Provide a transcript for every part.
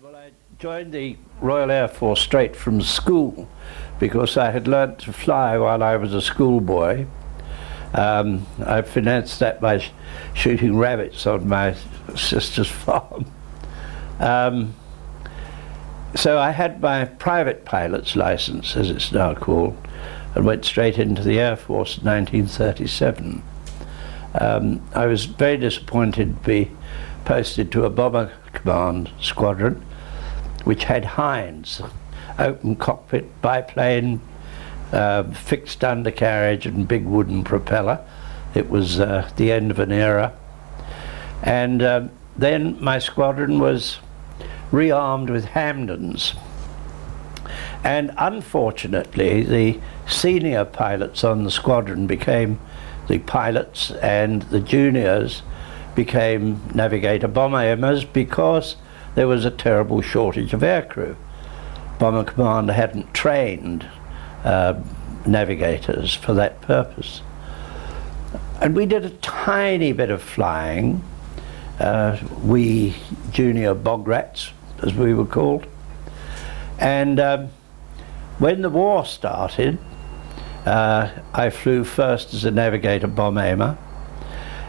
Well, I joined the Royal Air Force straight from school because I had learnt to fly while I was a schoolboy. I financed that by shooting rabbits on my sister's farm. So I had my private pilot's license, as it's now called, and went straight into the Air Force in 1937. I was very disappointed to be posted to a bomber command squadron, which had Hinds, open cockpit, biplane, fixed undercarriage and big wooden propeller. It was the end of an era. And then my squadron was rearmed with Hamdens. And unfortunately, the senior pilots on the squadron became the pilots and the juniors became navigator bomber aimers because there was a terrible shortage of aircrew. Bomber Command hadn't trained navigators for that purpose. And we did a tiny bit of flying, we junior bog rats, as we were called. And when the war started, I flew first as a navigator bomb aimer,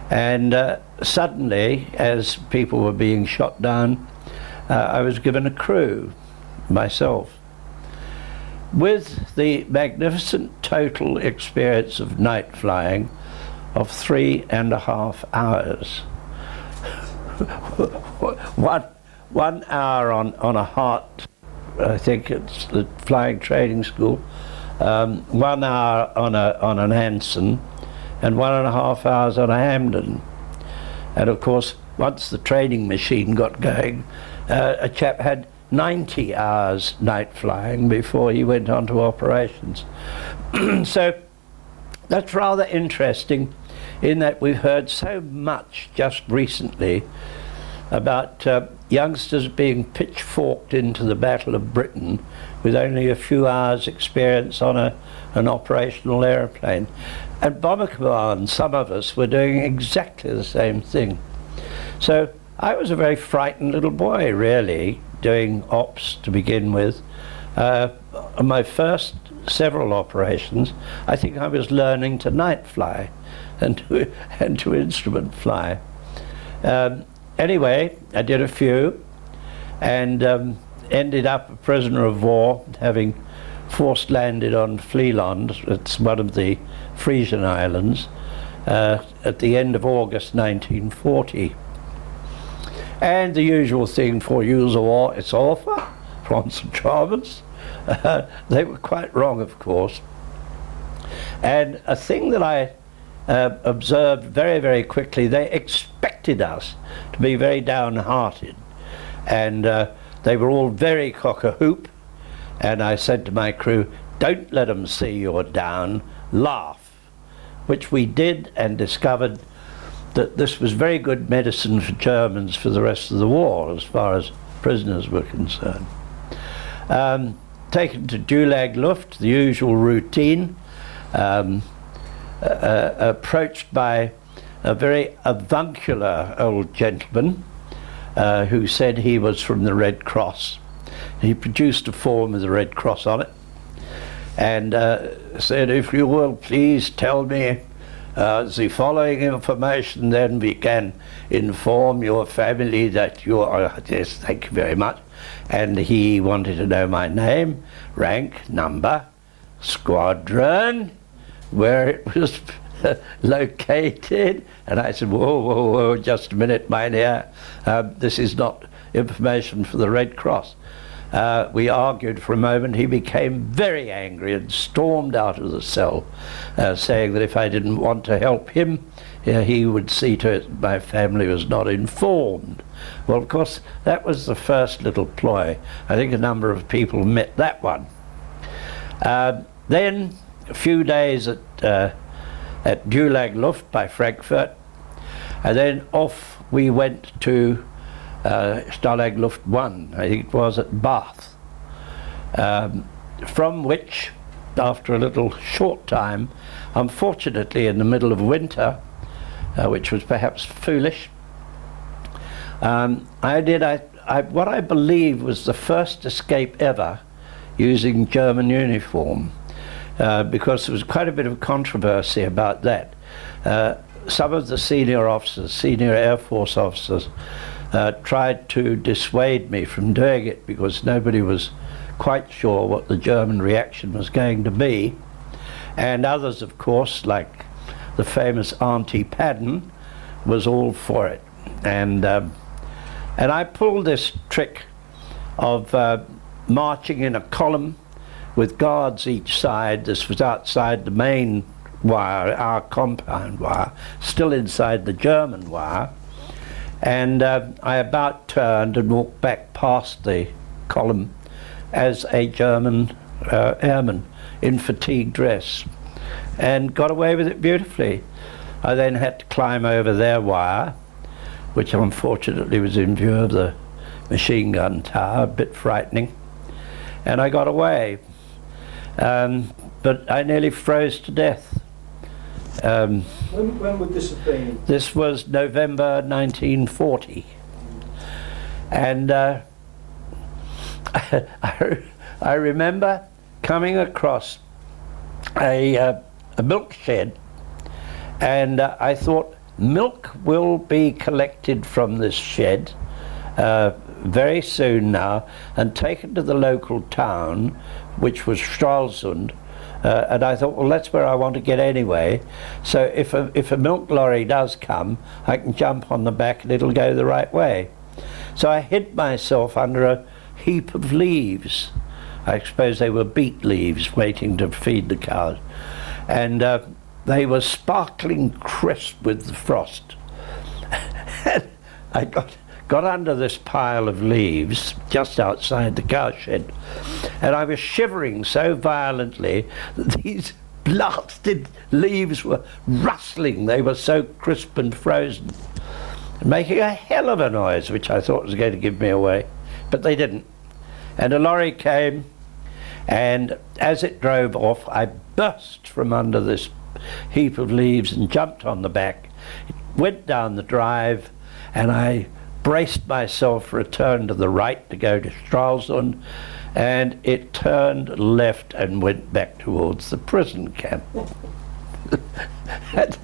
and suddenly, as people were being shot down, I was given a crew myself, with the magnificent total experience of night flying of 3.5 hours. 1 hour on a Hart, I think it's the flying training school, 1 hour on an Anson, and 1.5 hours on a Hamden. And of course, once the training machine got going, a chap had 90 hours night flying before he went on to operations. So that's rather interesting, in that we've heard so much just recently about youngsters being pitchforked into the Battle of Britain with only a few hours experience on an operational aeroplane. At Bomber Command, some of us were doing exactly the same thing. So I was a very frightened little boy, really, doing ops to begin with. On my first several operations, I think I was learning to night fly and to instrument fly. Anyway, I did a few, and ended up a prisoner of war, having forced landed on Vlieland. It's one of the Frisian Islands, at the end of August 1940. And the usual thing for user war, it's over, France and Germans. They were quite wrong, of course. And a thing that I observed very, very quickly, they expected us to be very downhearted. And they were all very cock-a-hoop. And I said to my crew, don't let them see you're down, laugh. Which we did, and discovered that this was very good medicine for Germans for the rest of the war, as far as prisoners were concerned. Taken to Gulag Luft, the usual routine, approached by a very avuncular old gentleman who said he was from the Red Cross. He produced a form with the Red Cross on it, and said, if you will please tell me the following information, then we can inform your family that you are, yes, thank you very much. And he wanted to know my name, rank, number, squadron, where it was located. And I said, whoa, whoa, whoa, just a minute, mynheer. This is not information for the Red Cross. We argued for a moment. He became very angry and stormed out of the cell, saying that if I didn't want to help him, he would see to it my family was not informed. Well, of course, that was the first little ploy. I think a number of people met that one. Then a few days at Gulag Luft by Frankfurt, and then off we went to Stalag Luft 1, I think it was, at Bath, from which, after a little short time, unfortunately in the middle of winter, which was perhaps foolish, I what I believe was the first escape ever using German uniform, because there was quite a bit of controversy about that. Some of the senior officers, senior Air Force officers, tried to dissuade me from doing it because nobody was quite sure what the German reaction was going to be. And others, of course, like the famous Auntie Padden, was all for it. And I pulled this trick of marching in a column with guards each side. This was outside the main wire, our compound wire, still inside the German wire. And I about turned and walked back past the column as a German airman in fatigue dress, and got away with it beautifully. I then had to climb over their wire, which unfortunately was in view of the machine gun tower, a bit frightening, and I got away. But I nearly froze to death. When would this have been? This was November 1940. And I remember coming across a milk shed, and I thought, milk will be collected from this shed very soon now and taken to the local town, which was Stralsund. And I thought, well, that's where I want to get anyway. So if a milk lorry does come, I can jump on the back and it'll go the right way. So I hid myself under a heap of leaves. I suppose they were beet leaves waiting to feed the cows. And they were sparkling crisp with the frost. And I got under this pile of leaves just outside the cow shed, and I was shivering so violently that these blasted leaves were rustling. They were so crisp and frozen, making a hell of a noise, which I thought was going to give me away, but they didn't. And a lorry came, and as it drove off, I burst from under this heap of leaves and jumped on the back. It went down the drive, and I braced myself for a turn to the right to go to Stralsund, and it turned left and went back towards the prison camp. At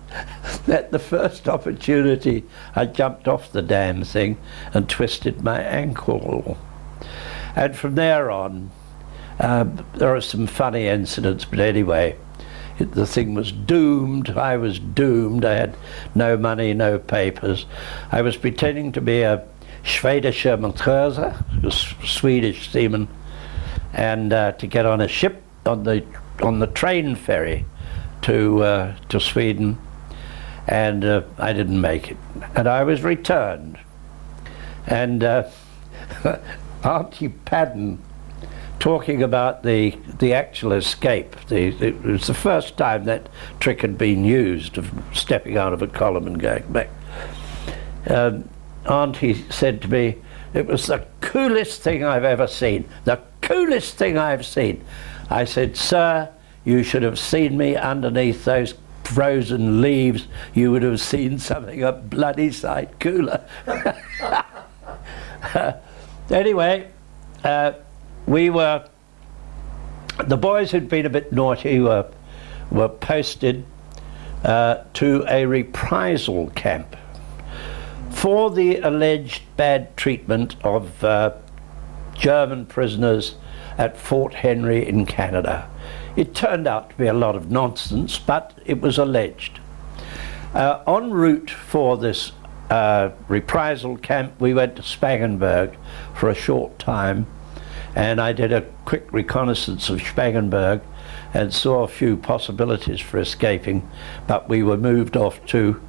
the first opportunity, I jumped off the damn thing and twisted my ankle. And from there on, there are some funny incidents, but anyway, the thing was doomed. I was doomed. I had no money, no papers. I was pretending to be a Schwedischer Matrose, a Swedish seaman, and to get on a ship on the train ferry to Sweden, and I didn't make it, and I was returned. And Auntie Padden, talking about the actual escape, it was the first time that trick had been used, of stepping out of a column and going back. Auntie said to me, it was the coolest thing I've ever seen, the coolest thing I've seen. I said, sir, you should have seen me underneath those frozen leaves. You would have seen something a bloody sight cooler. Anyway, the boys who'd been a bit naughty were posted to a reprisal camp for the alleged bad treatment of German prisoners at Fort Henry in Canada. It turned out to be a lot of nonsense, but it was alleged. En route for this reprisal camp, we went to Spangenberg for a short time, and I did a quick reconnaissance of Spangenberg and saw a few possibilities for escaping, but we were moved off to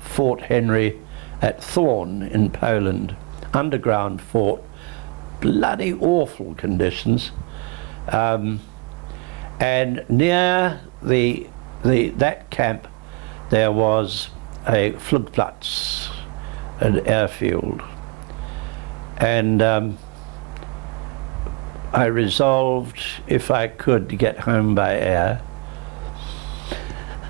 Fort Henry at Thorn in Poland, underground fort, bloody awful conditions, and near that camp there was a Flugplatz, an airfield, and I resolved, if I could, to get home by air,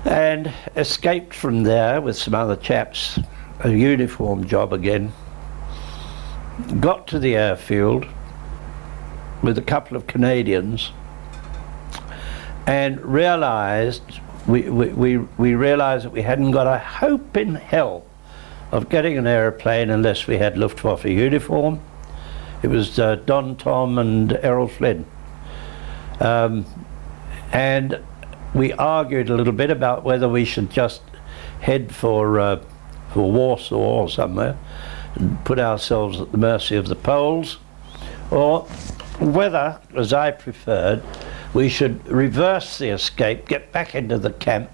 and escaped from there with some other chaps, a uniform job again, got to the airfield with a couple of Canadians and realised, we realised that we hadn't got a hope in hell of getting an aeroplane unless we had Luftwaffe uniform. It was Don Tom and Errol Flynn. And we argued a little bit about whether we should just head for Warsaw or somewhere and put ourselves at the mercy of the Poles, or whether, as I preferred, we should reverse the escape, get back into the camp,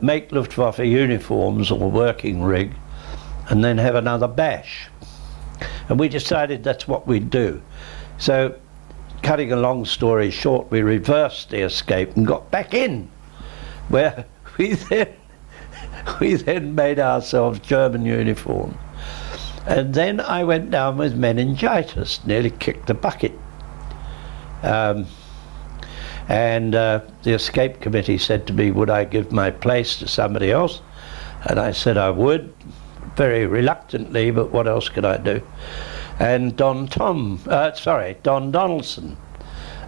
make Luftwaffe uniforms or working rig, and then have another bash. And we decided that's what we'd do. So, cutting a long story short, we reversed the escape and got back in, where we then made ourselves German uniform. And then I went down with meningitis, nearly kicked the bucket. And the escape committee said to me, would I give my place to somebody else? And I said I would, very reluctantly, but what else could I do? And Don Donaldson,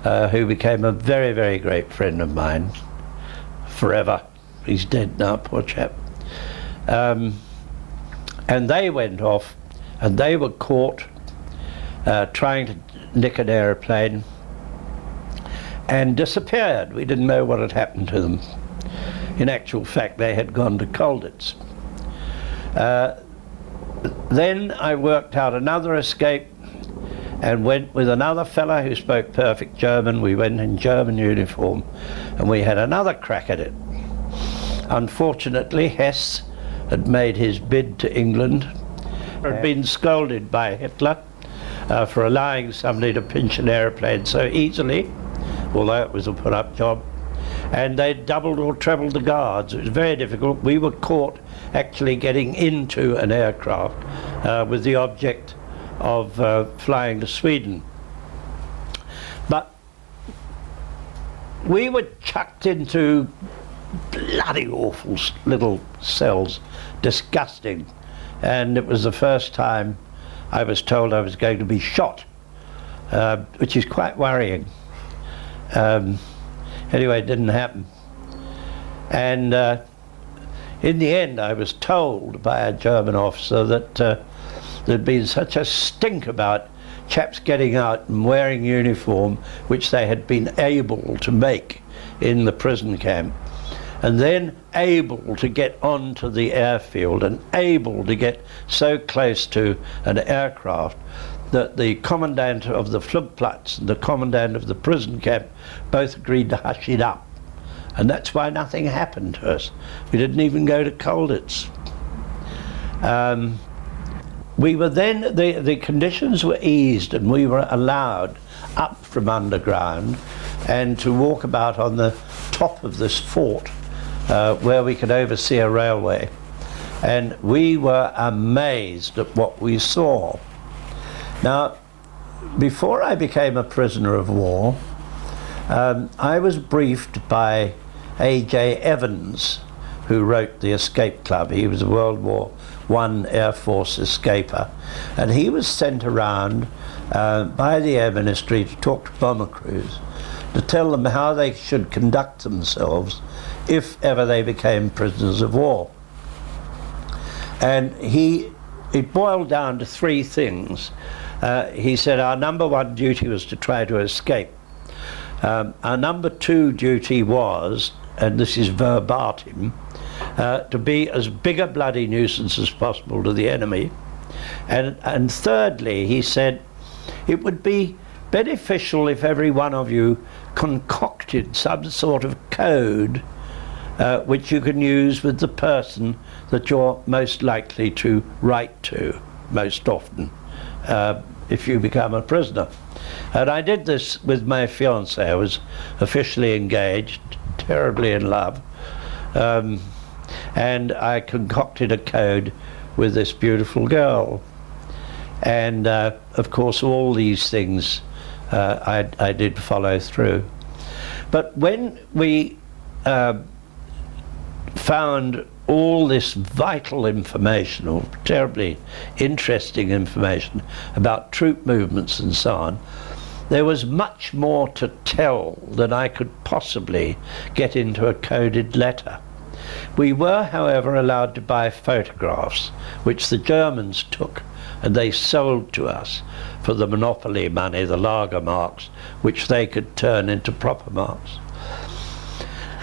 who became a very, very great friend of mine, forever. He's dead now, poor chap. And they went off, and they were caught trying to nick an aeroplane and disappeared. We didn't know what had happened to them. In actual fact, they had gone to Colditz. Then I worked out another escape and went with another fellow who spoke perfect German. We went in German uniform and we had another crack at it. Unfortunately, Hess had made his bid to England, had been scolded by Hitler for allowing somebody to pinch an aeroplane so easily, although it was a put-up job, and they doubled or trebled the guards. It was very difficult. We were caught actually getting into an aircraft with the object of flying to Sweden. But we were chucked into bloody awful little cells, disgusting, and it was the first time I was told I was going to be shot, which is quite worrying. Anyway, it didn't happen. And in the end, I was told by a German officer that there'd been such a stink about chaps getting out and wearing uniform, which they had been able to make in the prison camp, and then able to get onto the airfield and able to get so close to an aircraft that the commandant of the Flugplatz and the commandant of the prison camp both agreed to hush it up. And that's why nothing happened to us. We didn't even go to Colditz. We were then, the conditions were eased and we were allowed up from underground and to walk about on the top of this fort where we could oversee a railway. And we were amazed at what we saw. Now, before I became a prisoner of war, I was briefed by A.J. Evans, who wrote The Escape Club. He was a World War I Air Force escaper, and he was sent around by the Air Ministry to talk to bomber crews, to tell them how they should conduct themselves if ever they became prisoners of war. And it boiled down to three things. He said our number one duty was to try to escape. Our number two duty was, and this is verbatim, to be as big a bloody nuisance as possible to the enemy. And thirdly, he said, it would be beneficial if every one of you concocted some sort of code which you can use with the person that you're most likely to write to most often if you become a prisoner. And I did this with my fiancée. I was officially engaged, terribly in love, and I concocted a code with this beautiful girl. And of course all these things I did follow through. But when we found all this vital information, or terribly interesting information about troop movements and so on, there was much more to tell than I could possibly get into a coded letter. We were, however, allowed to buy photographs, which the Germans took, and they sold to us for the monopoly money, the lager marks, which they could turn into proper marks.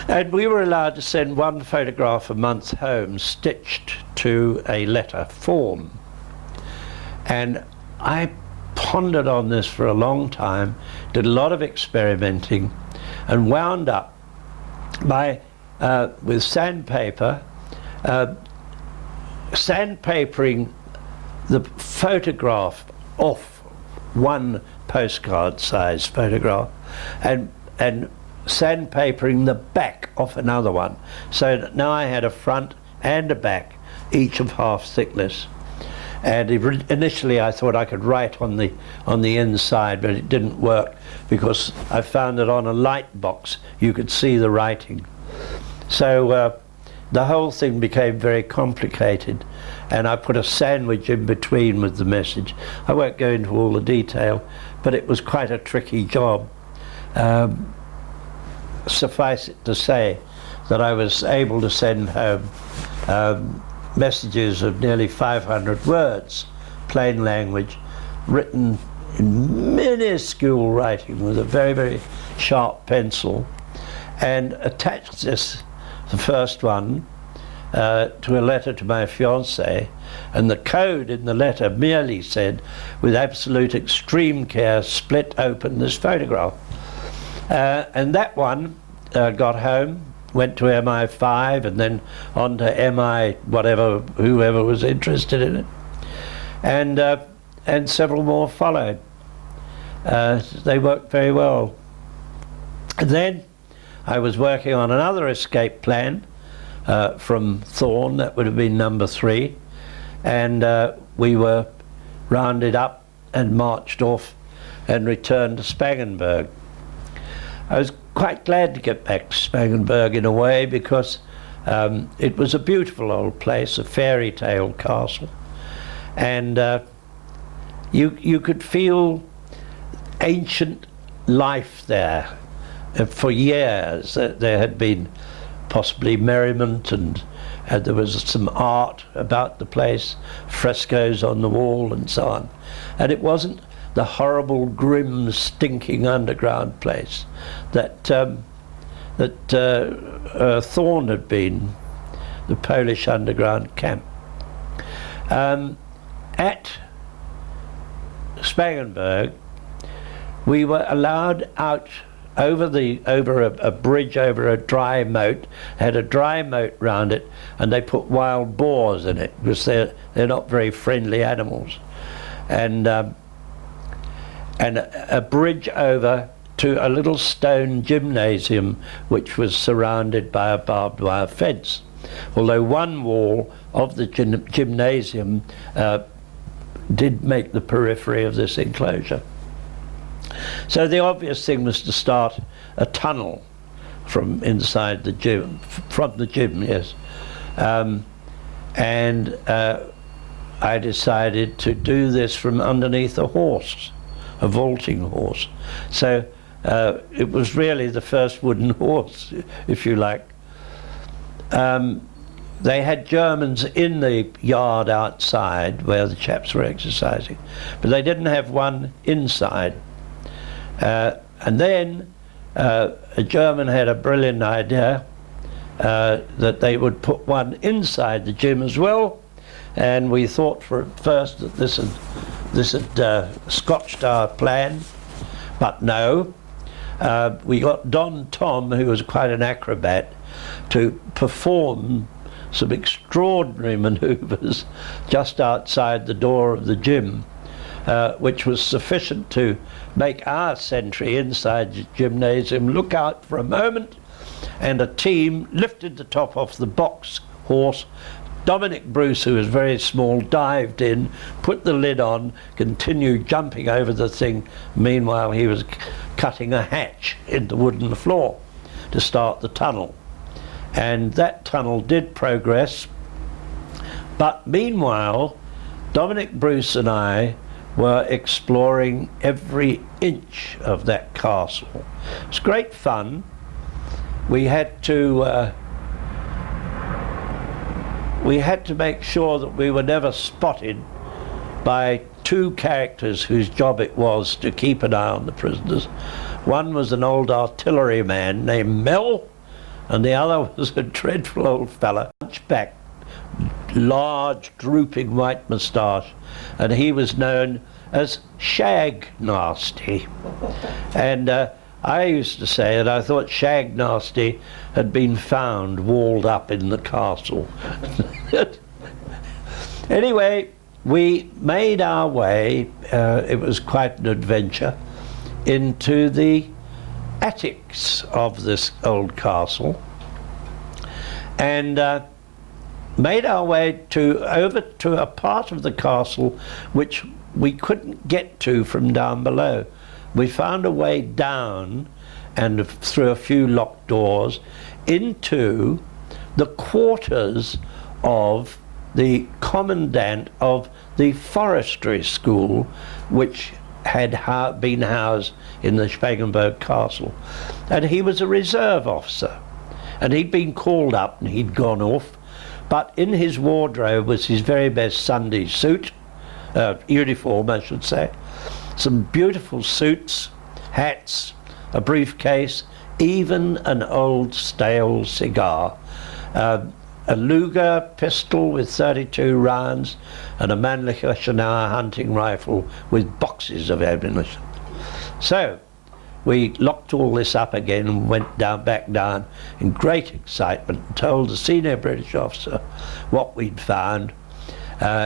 And we were allowed to send one photograph a month home, stitched to a letter form. And I pondered on this for a long time, did a lot of experimenting, and wound up by, with sandpaper, sandpapering the photograph off one postcard size photograph, and sandpapering the back off another one, so that now I had a front and a back, each of half thickness. And initially I thought I could write on the inside, but it didn't work, because I found that on a light box you could see the writing. So the whole thing became very complicated, and I put a sandwich in between with the message. I won't go into all the detail, but it was quite a tricky job. Suffice it to say that I was able to send home messages of nearly 500 words, plain language, written in minuscule writing with a very, very sharp pencil, and attached this, the first one, to a letter to my fiancée, and the code in the letter merely said, with absolute extreme care, split open this photograph. And that one got home, went to MI5, and then on to MI whatever, whoever was interested in it, and several more followed. They worked very well. And then I was working on another escape plan from Thorn. That would have been number 3, and we were rounded up and marched off and returned to Spangenberg. I was quite glad to get back to Spangenberg in a way, because it was a beautiful old place, a fairy tale castle, and you could feel ancient life there. For years there had been possibly merriment, and there was some art about the place, frescoes on the wall and so on, and it wasn't the horrible, grim, stinking underground place that Thorn had been, the Polish underground camp. At Spangenberg, we were allowed out over a bridge over a dry moat, had a dry moat round it, and they put wild boars in it, because they're not very friendly animals, and a bridge over to a little stone gymnasium which was surrounded by a barbed wire fence, although one wall of the gymnasium did make the periphery of this enclosure. So the obvious thing was to start a tunnel from inside the gym, from the gym, yes. And I decided to do this from underneath a horse, a vaulting horse. So it was really the first wooden horse, if you like. They had Germans in the yard outside where the chaps were exercising, but they didn't have one inside. And then a German had a brilliant idea that they would put one inside the gym as well, and we thought for at first that this had scotched our plan, but no. We got Don Tom, who was quite an acrobat, to perform some extraordinary manoeuvres just outside the door of the gym, which was sufficient to make our sentry inside the gymnasium look out for a moment, and a team lifted the top off the box horse. Dominic Bruce, who was very small, dived in, put the lid on, continued jumping over the thing. Meanwhile, he was cutting a hatch in the wooden floor to start the tunnel. and that tunnel did progress. But meanwhile, Dominic Bruce and I were exploring every inch of that castle. It's great fun. We had to make sure that we were never spotted by two characters whose job it was to keep an eye on the prisoners. One was an old artilleryman named Mel, and the other was a dreadful old fella, hunchback, large drooping white moustache, and he was known as Shag Nasty. And I used to say that I thought Shag Nasty had been found walled up in the castle. Anyway, we made our way, it was quite an adventure, into the attics of this old castle, and made our way over to a part of the castle which we couldn't get to from down below. We found a way down and through a few locked doors into the quarters of the commandant of the forestry school, which had been housed in the Spangenberg castle. And he was a reserve officer, and he'd been called up and he'd gone off, but in his wardrobe was his very best Sunday suit, uniform I should say, some beautiful suits, hats, a briefcase, even an old stale cigar, a Luger pistol with 32 rounds, and a Mannlicher Schnauer hunting rifle with boxes of ammunition. So we locked all this up again and went back down in great excitement and told the senior British officer what we'd found.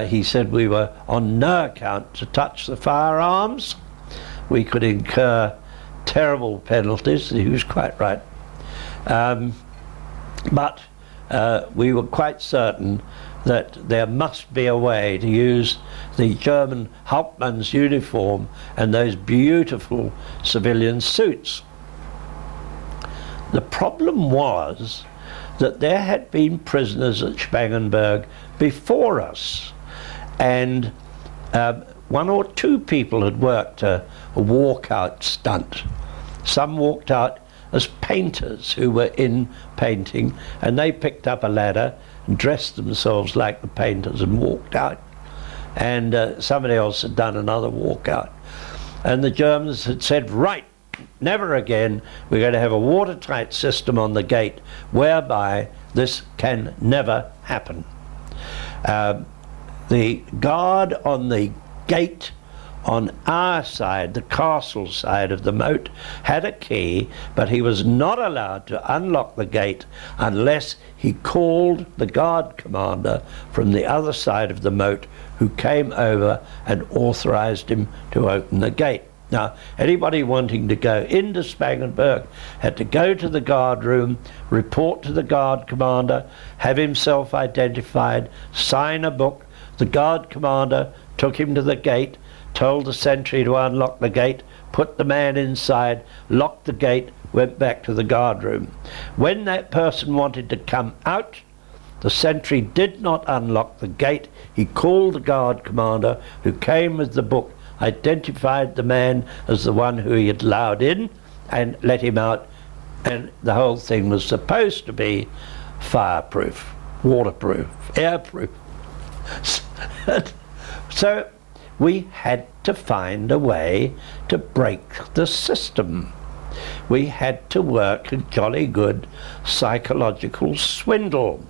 He said we were on no account to touch the firearms. We could incur terrible penalties. He was quite right. But we were quite certain that there must be a way to use the German Hauptmann's uniform and those beautiful civilian suits. The problem was that there had been prisoners at Spangenberg before us, and one or two people had worked a walkout stunt. Some walked out as painters who were in painting, and they picked up a ladder and dressed themselves like the painters and walked out. And somebody else had done another walkout. And the Germans had said, right, never again, we're going to have a watertight system on the gate whereby this can never happen. The guard on the gate on our side, the castle side of the moat, had a key, but he was not allowed to unlock the gate unless he called the guard commander from the other side of the moat, who came over and authorized him to open the gate. Now, anybody wanting to go into Spangenberg had to go to the guard room, report to the guard commander, have himself identified, sign a book. The guard commander took him to the gate, told the sentry to unlock the gate, put the man inside, locked the gate, went back to the guard room. When that person wanted to come out, the sentry did not unlock the gate. He called the guard commander, who came with the book, identified the man as the one who he had allowed in, and let him out. And the whole thing was supposed to be fireproof, waterproof, airproof. So we had to find a way to break the system. We had to work a jolly good psychological swindle.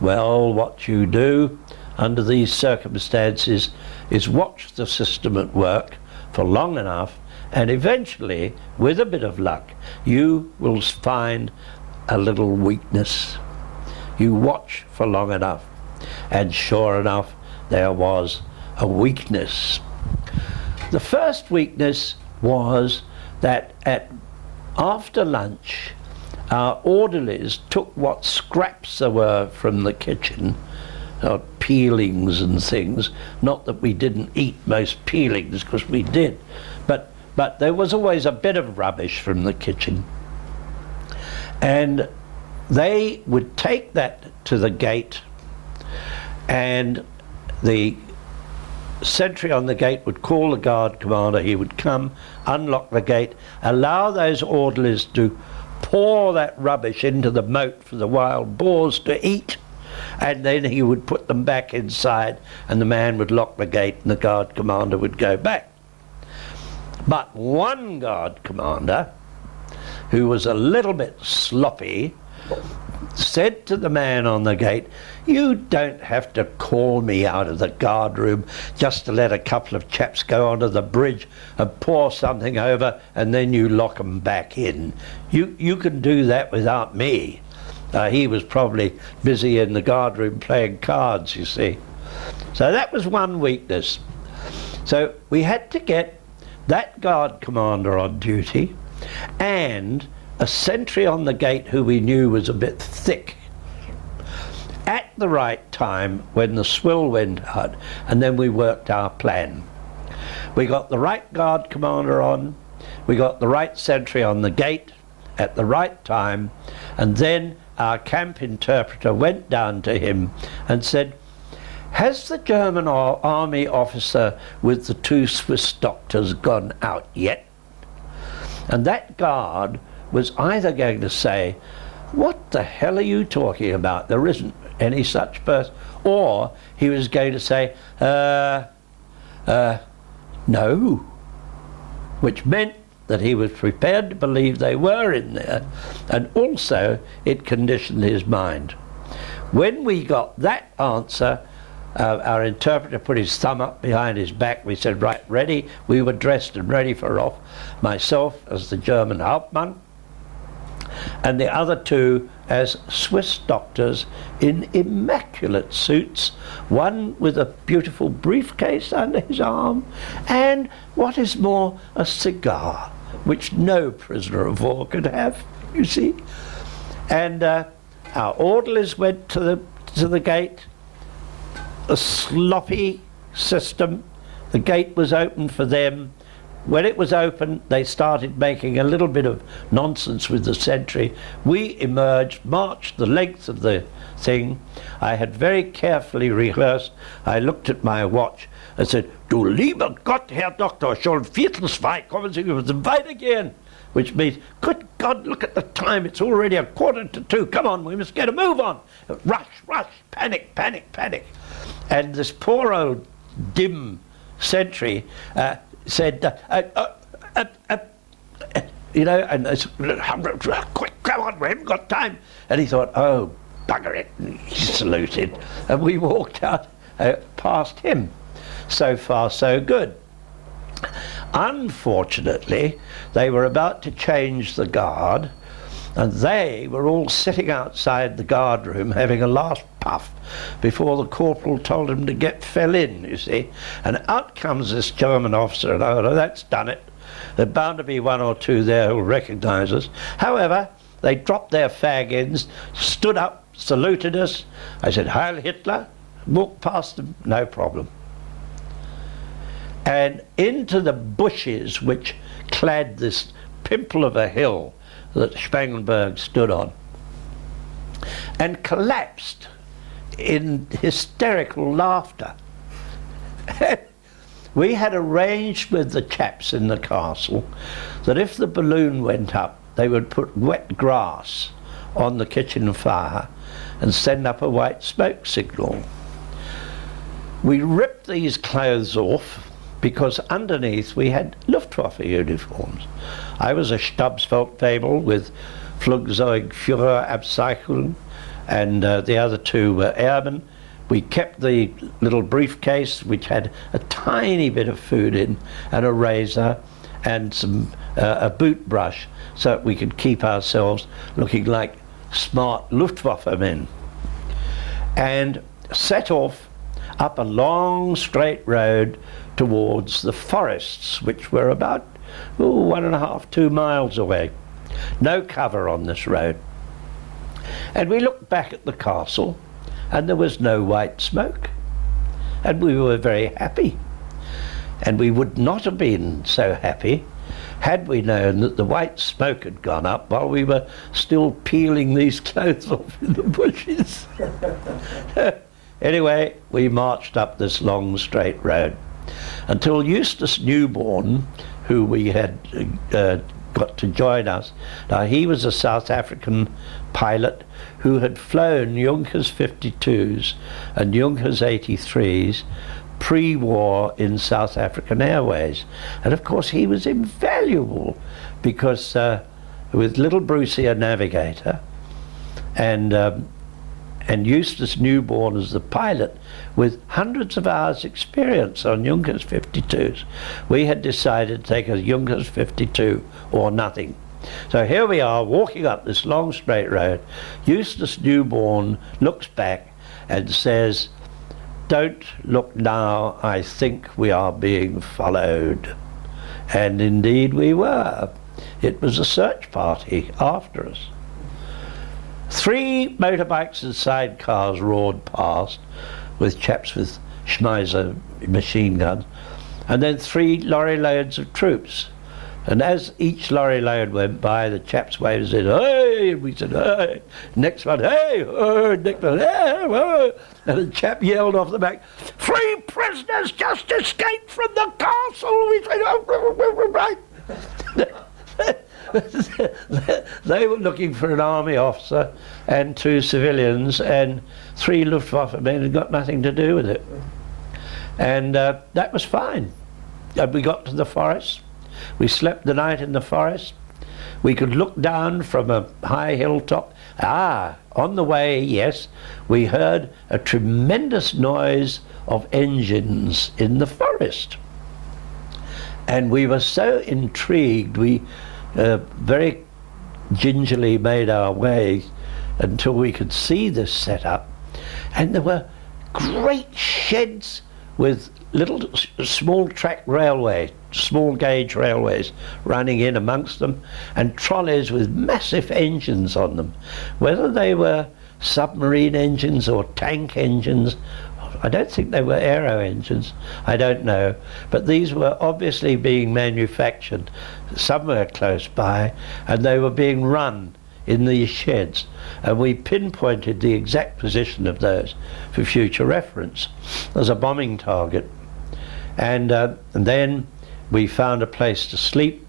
Well, what you do under these circumstances is watch the system at work for long enough, and eventually, with a bit of luck, you will find a little weakness. You watch for long enough, and sure enough, there was a weakness. The first weakness was that after lunch, our orderlies took what scraps there were from the kitchen, peelings and things. Not that we didn't eat most peelings, because we did, but there was always a bit of rubbish from the kitchen. And they would take that to the gate, and the sentry on the gate would call the guard commander. He would come, unlock the gate, allow those orderlies to pour that rubbish into the moat for the wild boars to eat, and then he would put them back inside, and the man would lock the gate and the guard commander would go back. But one guard commander, who was a little bit sloppy, said to the man on the gate, "You don't have to call me out of the guard room just to let a couple of chaps go onto the bridge and pour something over and then you lock them back in. You can do that without me." He was probably busy in the guard room playing cards, you see. So that was one weakness. So we had to get that guard commander on duty and a sentry on the gate who we knew was a bit thick at the right time when the swill went out, and then we worked our plan. We got the right guard commander on, we got the right sentry on the gate at the right time, and then our camp interpreter went down to him and said, "Has the German army officer with the 2 Swiss doctors gone out yet?" And that guard was either going to say, "What the hell are you talking about? There isn't any such person," or he was going to say, no, which meant that he was prepared to believe they were in there, and also it conditioned his mind. When we got that answer, our interpreter put his thumb up behind his back. We said, "Right, ready." We were dressed and ready for off. Myself as the German Hauptmann, and the other 2 as Swiss doctors in immaculate suits, one with a beautiful briefcase under his arm, and what is more, a cigar, which no prisoner of war could have, you see. And our orderlies went to the gate. A sloppy system. The gate was open for them. When it was open, they started making a little bit of nonsense with the sentry. We emerged, marched the length of the thing. I had very carefully rehearsed. I looked at my watch and said, "Du lieber Gott, Herr Doktor, schon 1:45, kommen Sie über den Wein again," which means, "Good God, look at the time, it's already 1:45. Come on, we must get a move on. Rush, rush, panic, panic, panic." And this poor old dim sentry said, you know, and I said, "Quick, come on, we haven't got time." And he thought, "Oh, bugger it," and he saluted, and we walked out past him. So far, so good. Unfortunately, they were about to change the guard, and they were all sitting outside the guard room having a last puff before the corporal told him to fell in, you see. And out comes this German officer, and oh, that's done it. There's bound to be 1 or 2 there who'll recognize us. However, they dropped their fag ends, stood up, saluted us. I said, "Heil Hitler," walked past them, no problem. And into the bushes which clad this pimple of a hill that Spangenberg stood on, and collapsed in hysterical laughter. We had arranged with the chaps in the castle that if the balloon went up, they would put wet grass on the kitchen fire and send up a white smoke signal. We ripped these clothes off because underneath we had Luftwaffe uniforms. I was a Stabsfeldwebel with Flugzeugführerabzeichen, and the other 2 were airmen. We kept the little briefcase which had a tiny bit of food in, and a razor, and a boot brush, so that we could keep ourselves looking like smart Luftwaffe men. And set off up a long straight road towards the forests, which were about 1.5, 2 miles away. No cover on this road. And we looked back at the castle, and there was no white smoke. And we were very happy. And we would not have been so happy had we known that the white smoke had gone up while we were still peeling these clothes off in the bushes. Anyway, we marched up this long straight road until Eustace Newborn, who we had got to join us. Now, he was a South African pilot who had flown Junkers 52s and Junkers 83s pre-war in South African Airways. And of course he was invaluable because with little Brucey a navigator and Eustace Newborn as the pilot with hundreds of hours experience on Junkers 52s, we had decided to take a Junkers 52 or nothing. So here we are walking up this long straight road. Eustace Newborn looks back and says, "Don't look now, I think we are being followed." And indeed we were. It was a search party after us. 3 motorbikes and sidecars roared past with chaps with Schmeiser machine guns, and then 3 lorry loads of troops. And as each lorry load went by, the chaps waved and said, "Hey!" And we said, "Hey!" Next one, "Hey!" Oh, next one, "Hey!" Oh. And a chap yelled off the back, "3 prisoners just escaped from the castle!" We said, "Oh, right." They were looking for an army officer and 2 civilians, and 3 Luftwaffe men had got nothing to do with it. And that was fine. And we got to the forest. We slept the night in the forest. We could look down from a high hilltop. On the way, yes, we heard a tremendous noise of engines in the forest. And we were so intrigued, we very gingerly made our way until we could see this setup. And there were great sheds with little small track railway, small gauge railways running in amongst them, and trolleys with massive engines on them. Whether they were submarine engines or tank engines, I don't think they were aero engines, I don't know, but these were obviously being manufactured somewhere close by, and they were being run in these sheds, and we pinpointed the exact position of those for future reference as a bombing target. And then we found a place to sleep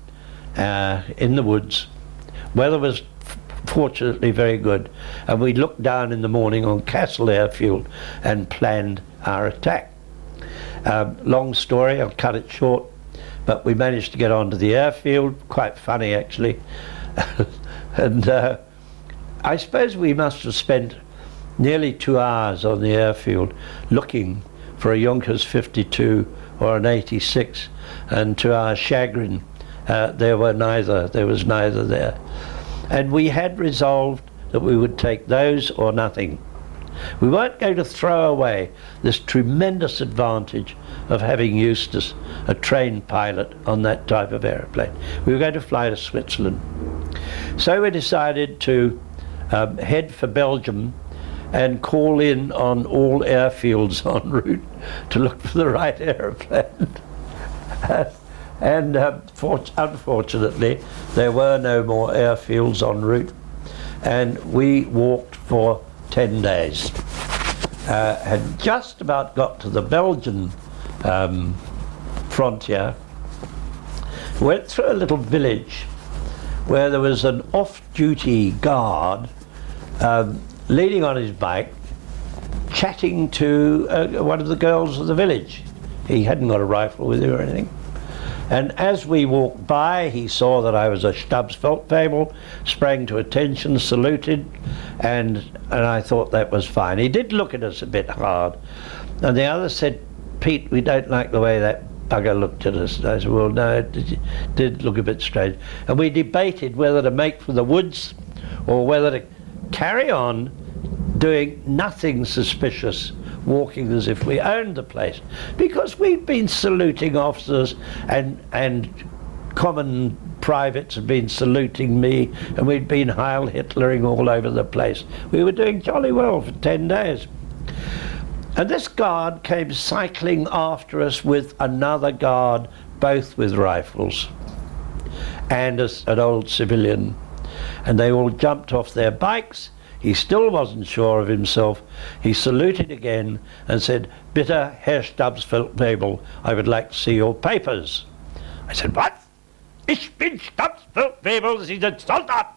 in the woods. Weather was fortunately very good, and we looked down in the morning on Castle Airfield and planned our attack. Long story, I'll cut it short, but we managed to get onto the airfield, quite funny actually. And I suppose we must have spent nearly 2 hours on the airfield looking for a Junkers 52 or an 86, and to our chagrin there was neither there. And we had resolved that we would take those or nothing. We weren't going to throw away this tremendous advantage of having Eustace, a trained pilot, on that type of aeroplane. We were going to fly to Switzerland. So we decided to head for Belgium and call in on all airfields en route to look for the right aeroplane. And unfortunately, there were no more airfields en route, and we walked for 10 days. Had just about got to the Belgian frontier, went through a little village where there was an off-duty guard leaning on his bike, chatting to one of the girls of the village. He hadn't got a rifle with him or anything. And as we walked by, he saw that I was a Stubbs-Feldwebel, sprang to attention, saluted, and I thought that was fine. He did look at us a bit hard. And the other said, "Pete, we don't like the way that bugger looked at us." And I said, "Well, no, it did look a bit strange." And we debated whether to make for the woods or whether to carry on doing nothing suspicious, walking as if we owned the place, because we'd been saluting officers and common privates had been saluting me, and we'd been Heil Hitlering all over the place. We were doing jolly well for 10 days. And this guard came cycling after us with another guard, both with rifles. and an old civilian. And they all jumped off their bikes. He still wasn't sure of himself. He saluted again and said, "Bitte, Herr Stabsfeldwebel, I would like to see your papers." I said, "What? Ich bin Stabsfeldwebel, Sie sind Soldat."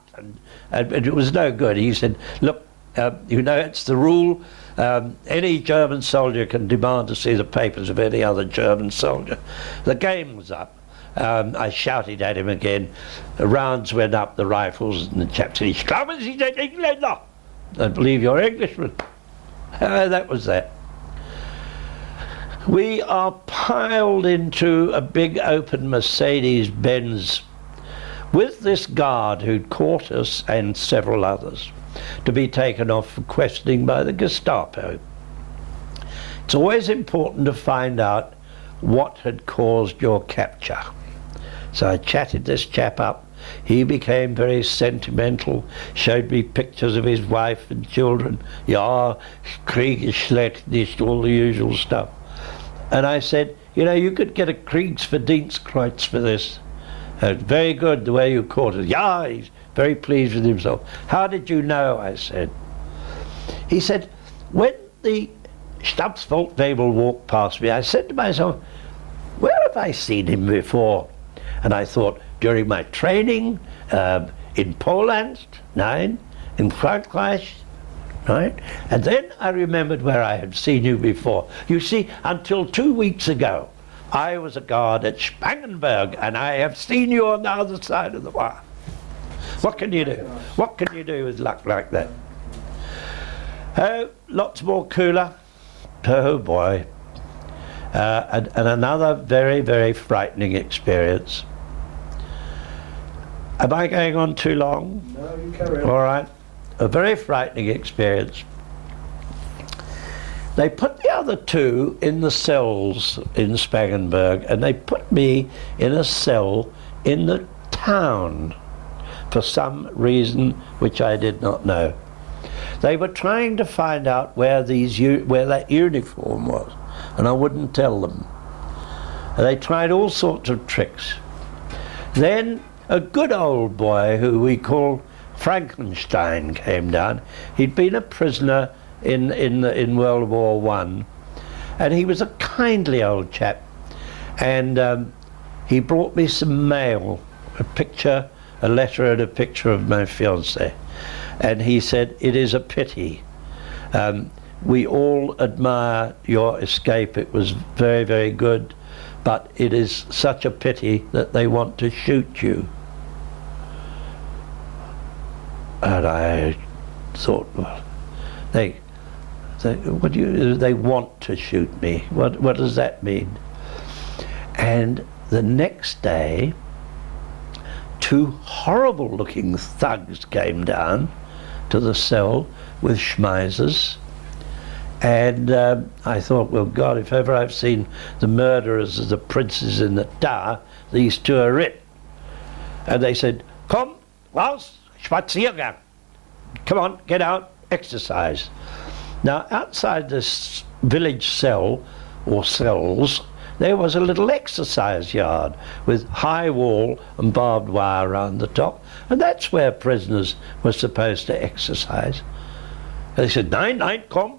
And it was no good. He said, "Look, you know, it's the rule. Any German soldier can demand to see the papers of any other German soldier." The game was up. I shouted at him again. The rounds went up, the rifles, and the chap said, "Ich glaube, Sie sind Engländer. I believe you're Englishman." That was that. We are piled into a big open Mercedes-Benz with this guard who'd caught us and several others to be taken off for questioning by the Gestapo. It's always important to find out what had caused your capture. So I chatted this chap up. He became very sentimental, showed me pictures of his wife and children. Ja, Krieg ist schlecht, nicht, all the usual stuff. And I said, "You know, you could get a Kriegsverdienstkreuz for this. Very good the way you caught it." "Yeah," he's very pleased with himself. "How did you know?" I said. He said, "When the Stabsfeldwebel walked past me, I said to myself, where have I seen him before?" And I thought, during my training in Poland, 9, in Frankreich, 9, and then I remembered where I had seen you before. You see, until 2 weeks ago, I was a guard at Spangenberg, and I have seen you on the other side of the wire. What can you do? What can you do with luck like that? Oh, lots more cooler. Oh boy. And another very, very frightening experience. Am I going on too long? No, you carry on. All right. A very frightening experience. They put the other two in the cells in Spangenberg, and they put me in a cell in the town for some reason which I did not know. They were trying to find out where that uniform was, and I wouldn't tell them. And they tried all sorts of tricks. Then a good old boy who we call Frankenstein came down. He'd been a prisoner in World War I, and he was a kindly old chap. And he brought me some mail, a letter and a picture of my fiancée. And he said, "It is a pity. We all admire your escape. It was very, very good, but it is such a pity that they want to shoot you." And I thought, well, they want to shoot me. What does that mean? And the next day, 2 horrible-looking thugs came down to the cell with schmeisers, and I thought, well, God, if ever I've seen the murderers of the princes in the tower, these 2 are it. And they said, "Komm, raus, Spaziergang. Come on, get out, exercise." Now, outside this village cell, or cells, there was a little exercise yard with high wall and barbed wire around the top, and that's where prisoners were supposed to exercise. And they said, "Nein, nein, komm."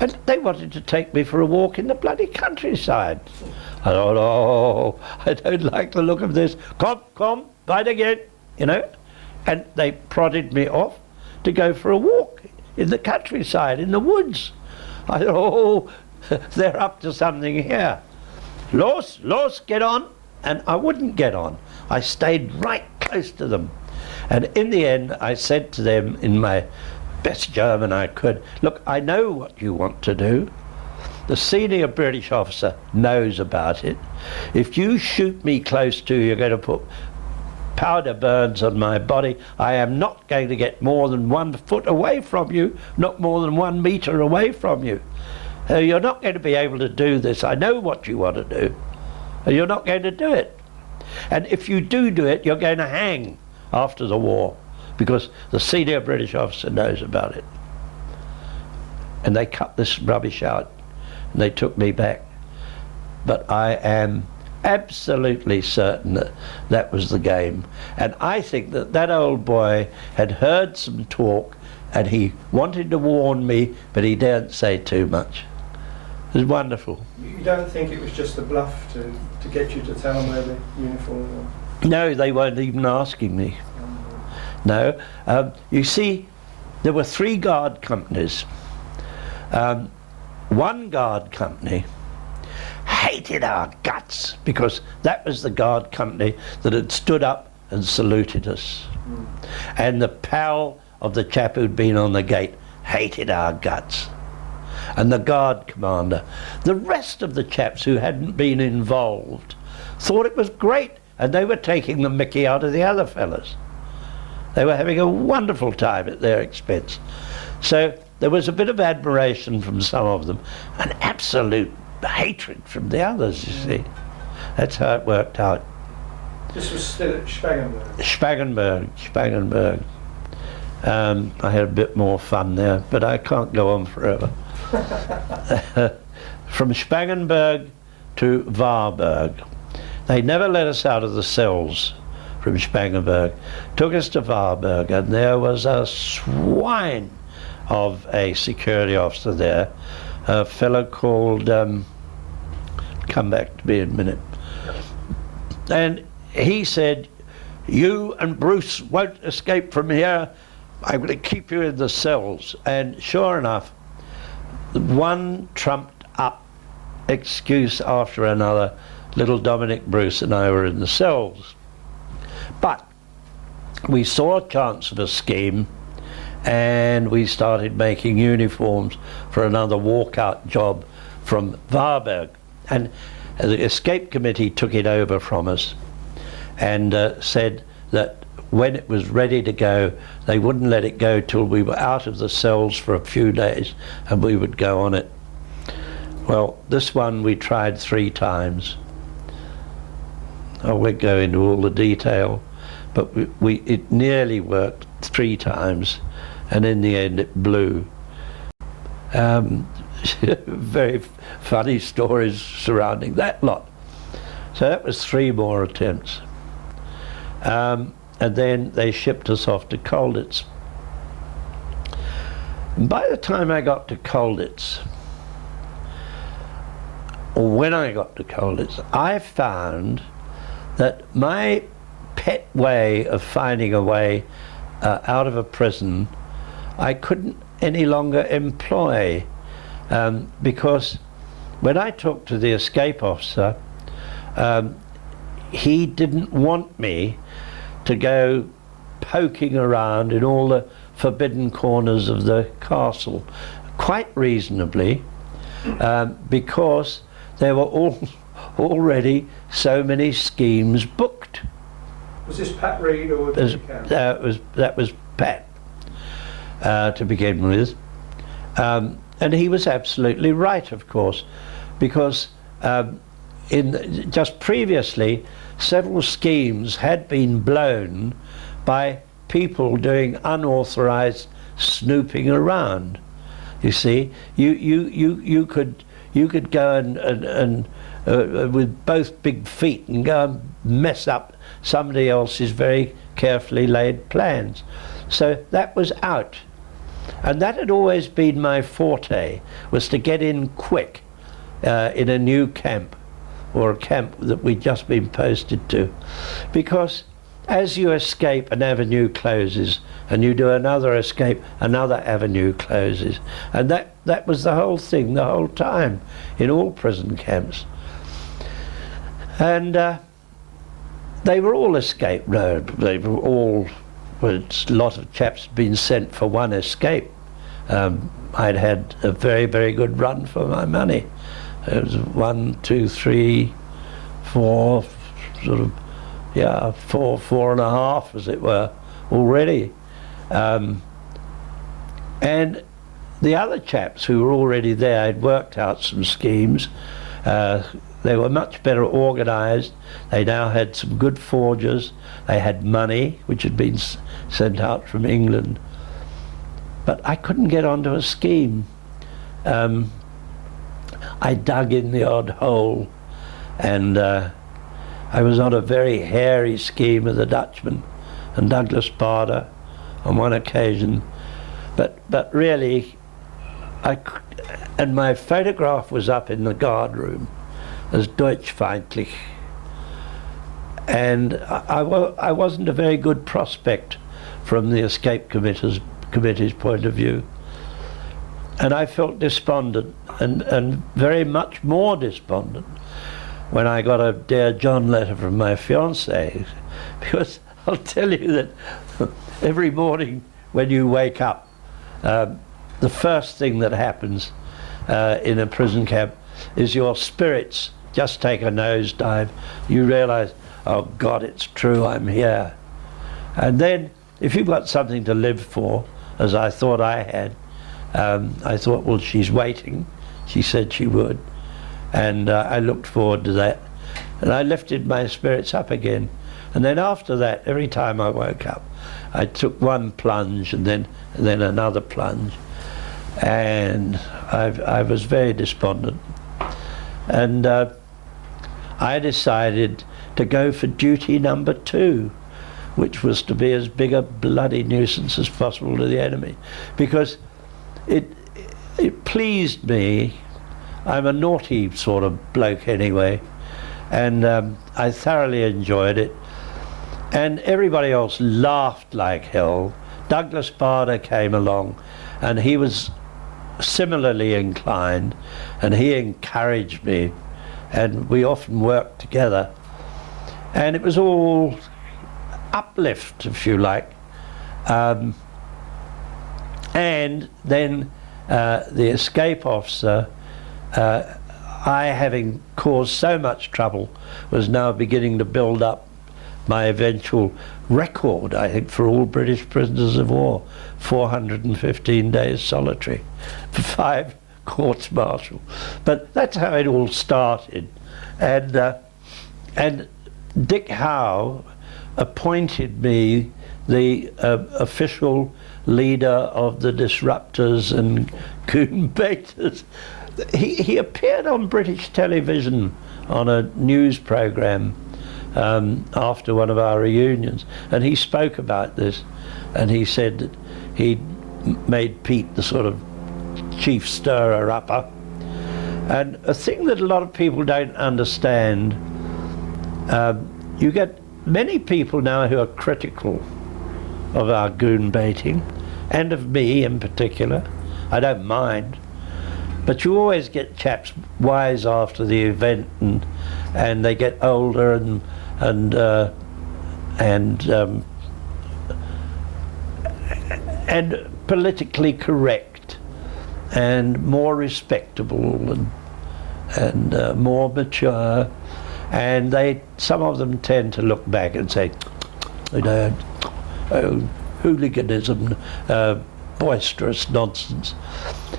And they wanted to take me for a walk in the bloody countryside. I thought, oh, I don't like the look of this. Come, fight again, you know. And they prodded me off to go for a walk in the countryside, in the woods. I thought, oh, they're up to something here. Los, get on. And I wouldn't get on. I stayed right close to them. And in the end, I said to them in my best German I could, "Look, I know what you want to do. The senior British officer knows about it. If you shoot me close to, you're going to put powder burns on my body. I am not going to get more than 1 foot away from you, not more than 1 meter away from you. You're not going to be able to do this. I know what you want to do. You're not going to do it. And if you do it, you're going to hang after the war, because the senior British officer knows about it." And they cut this rubbish out, and they took me back. But I am absolutely certain that that was the game. And I think that that old boy had heard some talk and he wanted to warn me, but he daren't say too much. It was wonderful. You don't think it was just a bluff to get you to tell them where the uniform was? No, they weren't even asking me. No. You see, there were 3 guard companies. One guard company hated our guts because that was the guard company that had stood up and saluted us. And the pal of the chap who'd been on the gate hated our guts. And the guard commander. The rest of the chaps who hadn't been involved thought it was great, and they were taking the mickey out of the other fellas. They were having a wonderful time at their expense. So there was a bit of admiration from some of them, and absolute hatred from the others, you see. That's how it worked out. This was still at Spangenberg? Spangenberg. I had a bit more fun there, but I can't go on forever. From Spangenberg to Warburg. They never let us out of the cells from Spangenberg. Took us to Warburg, and there was a swine of a security officer there, a fellow called, come back to me in a minute. And he said, "You and Bruce won't escape from here. I'm going to keep you in the cells." And sure enough, one trumped up excuse after another. Little Dominic Bruce and I were in the cells. But we saw a chance of a scheme, and we started making uniforms for another walkout job from Warburg. And the escape committee took it over from us and said that when it was ready to go, they wouldn't let it go till we were out of the cells for a few days, and we would go on it. Well, this one we tried 3 times. I won't go into all the detail, but it nearly worked 3 times, and in the end it blew. Very funny stories surrounding that lot. So that was 3 more attempts. And then they shipped us off to Colditz. And by the time I got to Colditz, or when I got to Colditz, I found that my pet way of finding a way out of a prison, I couldn't any longer employ, because when I talked to the escape officer, he didn't want me to go poking around in all the forbidden corners of the castle, quite reasonably, because there were already so many schemes booked. Was this Pat Reed or was it Cam? That was Pat, to begin with. And he was absolutely right, of course, because just previously, several schemes had been blown by people doing unauthorized snooping around. You see, you could go and with both big feet and go and mess up somebody else's very carefully laid plans. So that was out. And that had always been my forte, was to get in quick in a new camp, or a camp that we'd just been posted to. Because as you escape, an avenue closes, and you do another escape, another avenue closes. And that was the whole thing, the whole time, in all prison camps. And they were all escape. No, they were all, well, a lot of chaps had been sent for one escape. I'd had a very, very good run for my money. It was 1, 2, 3, 4, sort of, yeah, 4 and a half, as it were, already. And the other chaps who were already there had worked out some schemes. They were much better organised. They now had some good forgers. They had money, which had been sent out from England. But I couldn't get onto a scheme. I dug in the odd hole and I was on a very hairy scheme with a Dutchman and Douglas Bader on one occasion, but really, and my photograph was up in the guard room as Deutschfeindlich, and I wasn't a very good prospect from the escape committee's point of view, and I felt despondent and very much more despondent when I got a Dear John letter from my fiancée, because I'll tell you that every morning when you wake up, the first thing that happens in a prison camp is your spirits just take a nosedive. You realize, oh God, it's true, I'm here. And then if you've got something to live for, as I thought I had, I thought, well, she's waiting. She said she would. And I looked forward to that. And I lifted my spirits up again. And then after that, every time I woke up, I took one plunge and then another plunge. And I was very despondent. And I decided to go for duty number 2, which was to be as big a bloody nuisance as possible to the enemy. Because it pleased me. I'm a naughty sort of bloke anyway, and I thoroughly enjoyed it. And everybody else laughed like hell. Douglas Bader came along, and he was similarly inclined, and he encouraged me, and we often worked together. And it was all uplift, if you like. And then the escape officer, I, having caused so much trouble, was now beginning to build up my eventual record, I think, for all British prisoners of war, 415 days solitary, 5 courts-martial. But that's how it all started. And Dick Howe appointed me the official leader of the disruptors and goon baiters. He appeared on British television on a news program after one of our reunions, and he spoke about this, and he said that he'd made Pete the sort of chief stirrer-upper. And a thing that a lot of people don't understand, you get many people now who are critical of our goon baiting, and of me in particular. I don't mind. But you always get chaps wise after the event, and they get older and politically correct, and more respectable, and more mature, and some of them tend to look back and say, you know, oh, hooliganism, boisterous nonsense.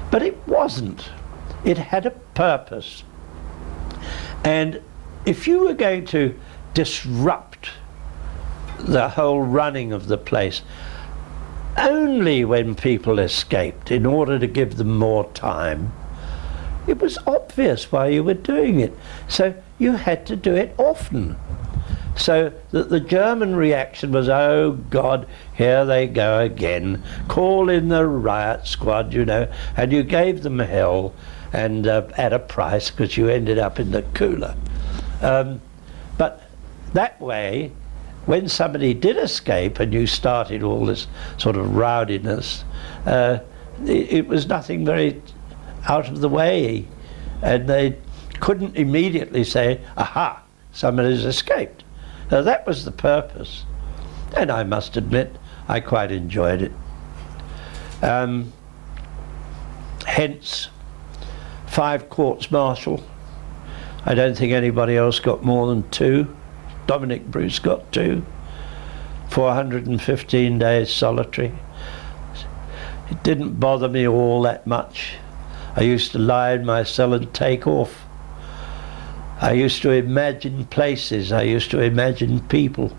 But it wasn't. It had a purpose. And if you were going to disrupt the whole running of the place only when people escaped in order to give them more time, it was obvious why you were doing it. So you had to do it often. So that the German reaction was, oh God, here they go again, call in the riot squad, you know, and you gave them hell, and at a price, because you ended up in the cooler. But that way, when somebody did escape and you started all this sort of rowdiness, it was nothing very out of the way, and they couldn't immediately say, aha, somebody's escaped. Now that was the purpose, and I must admit I quite enjoyed it. Hence 5 courts-martial. I don't think anybody else got more than 2. Dominic Bruce got 2. 415 days solitary. It didn't bother me all that much. I used to lie in my cell and take off. I used to imagine places, I used to imagine people.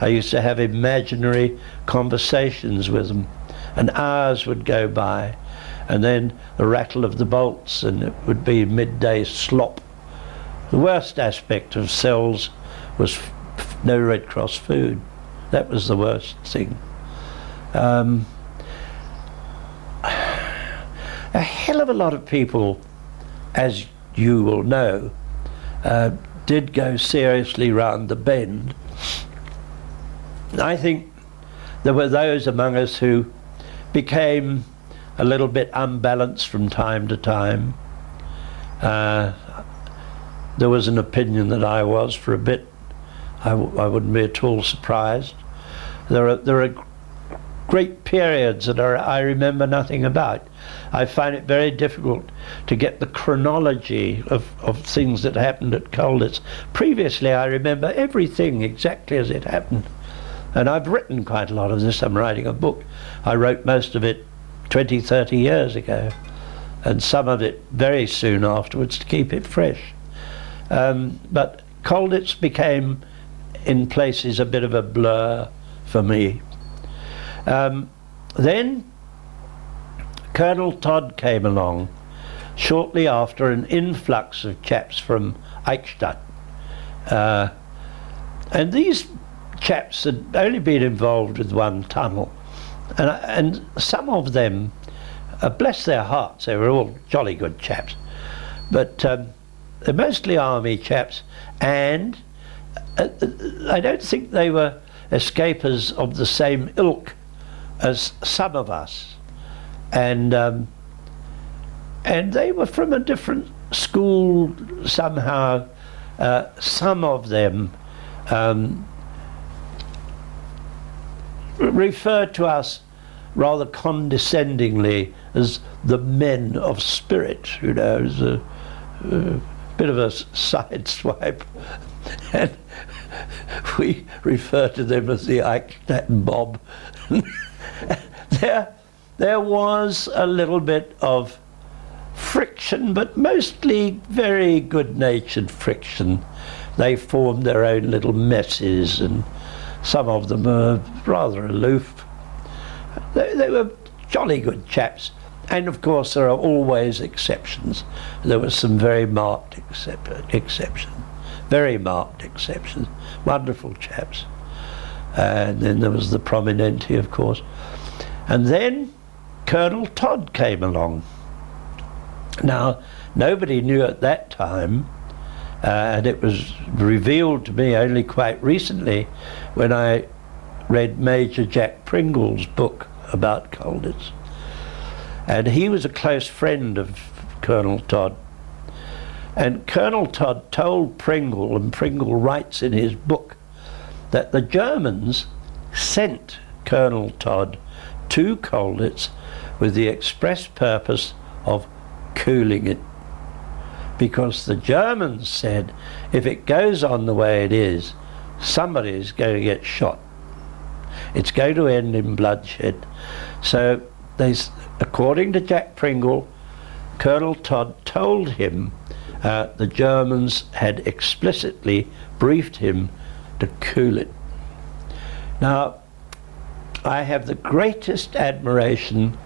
I used to have imaginary conversations with them, and hours would go by, and then the rattle of the bolts, and it would be midday slop. The worst aspect of cells was no Red Cross food. That was the worst thing. A hell of a lot of people, as you will know, did go seriously round the bend. I think there were those among us who became a little bit unbalanced from time to time. There was an opinion that I was for a bit. I wouldn't be at all surprised. There are great periods that I remember nothing about. I find it very difficult to get the chronology of things that happened at Colditz. Previously, I remember everything exactly as it happened. And I've written quite a lot of this. I'm writing a book. I wrote most of it 20, 30 years ago, and some of it very soon afterwards to keep it fresh. But Colditz became, in places, a bit of a blur for me. Then Colonel Todd came along shortly after an influx of chaps from Eichstätt. And these chaps had only been involved with one tunnel. And some of them, bless their hearts, they were all jolly good chaps. But they're mostly army chaps, and I don't think they were escapers of the same ilk as some of us. And they were from a different school somehow. Some of them referred to us rather condescendingly as the men of spirit, you know, as a bit of a sideswipe. And we refer to them as the Eichstätt mob. There was a little bit of friction, but mostly very good-natured friction. They formed their own little messes, and some of them were rather aloof. They were jolly good chaps, and of course there are always exceptions. There were some very marked exceptions, very marked exceptions, wonderful chaps. And then there was the Prominenti, of course. And then Colonel Todd came along. Now, nobody knew at that time, and it was revealed to me only quite recently when I read Major Jack Pringle's book about Colditz. And he was a close friend of Colonel Todd. And Colonel Todd told Pringle, and Pringle writes in his book, that the Germans sent Colonel Todd to Colditz with the express purpose of cooling it. Because the Germans said, if it goes on the way it is, somebody is going to get shot. It's going to end in bloodshed. So, according to Jack Pringle, Colonel Todd told him the Germans had explicitly briefed him to cool it. Now, I have the greatest admiration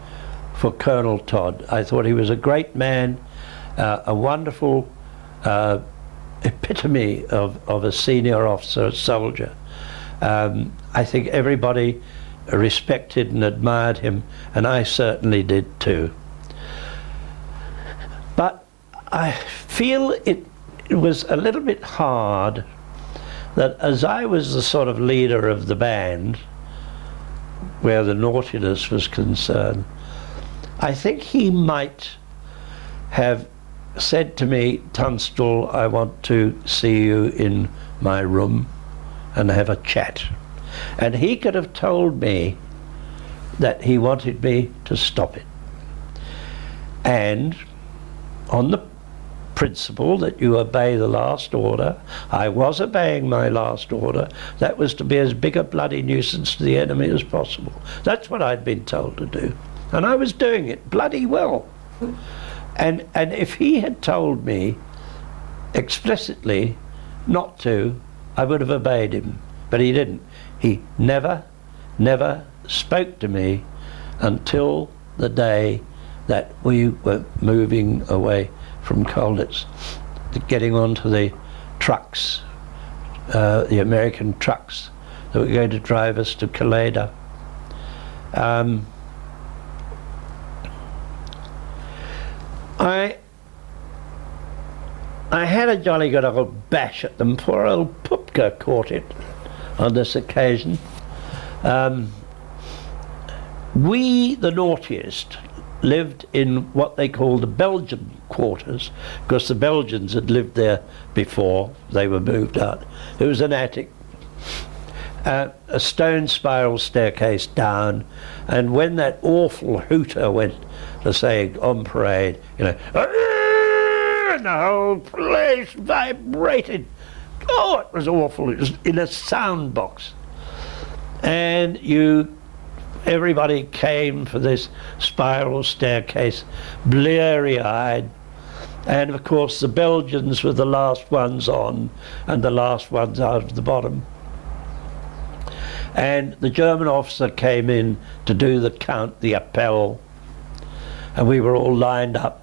for Colonel Todd. I thought he was a great man, a wonderful epitome of a senior officer, a soldier. I think everybody respected and admired him, and I certainly did too. But I feel it was a little bit hard that as I was the sort of leader of the band, where the naughtiness was concerned, I think he might have said to me, Tunstall, I want to see you in my room and have a chat. And he could have told me that he wanted me to stop it. And on the principle that you obey the last order, I was obeying my last order. That was to be as big a bloody nuisance to the enemy as possible. That's what I'd been told to do. And I was doing it bloody well. And if he had told me explicitly not to, I would have obeyed him. But he didn't. He never spoke to me until the day that we were moving away from Colditz, getting onto the trucks the American trucks that were going to drive us to Calais. I had a jolly good old bash at them. Poor old Pupka caught it on this occasion. We, the naughtiest, lived in what they call the Belgian quarters, because the Belgians had lived there before they were moved out. It was an attic, a stone spiral staircase down, and when that awful hooter went to say on parade, you know, and the whole place vibrated. Oh, it was awful. It was in a sound box. And everybody came for this spiral staircase, bleary-eyed. And of course the Belgians were the last ones on and the last ones out of the bottom. And the German officer came in to do the count, the appel, and we were all lined up.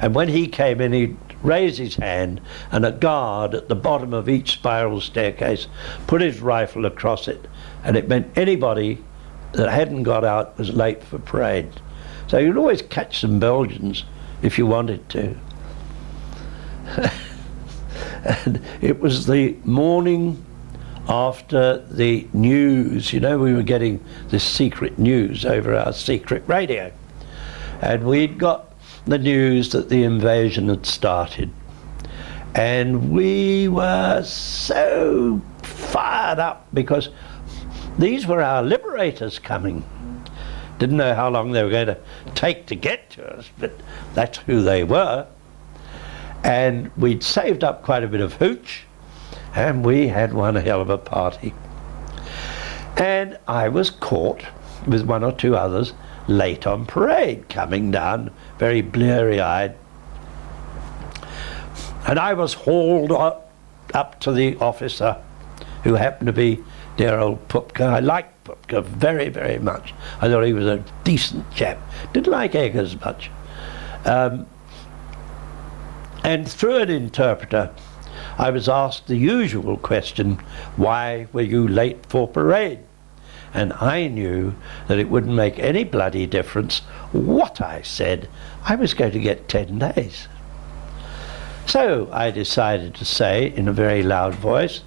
And when he came in, he raised his hand, and a guard at the bottom of each spiral staircase put his rifle across it, and it meant anybody that hadn't got out was late for parade. So you'd always catch some Belgians if you wanted to. And it was the morning after the news. You know, we were getting this secret news over our secret radio, and we'd got the news that the invasion had started, and we were so fired up because these were our liberators coming. Didn't know how long they were going to take to get to us, but that's who they were. And we'd saved up quite a bit of hooch, and we had one hell of a party. And I was caught with one or two others late on parade, coming down very bleary-eyed. And I was hauled up to the officer, who happened to be dear old Pupka. I liked Pupka very, very much. I thought he was a decent chap. Didn't like Eggers much. And through an interpreter, I was asked the usual question, why were you late for parade? And I knew that it wouldn't make any bloody difference what I said. I was going to get 10 days. So I decided to say in a very loud voice,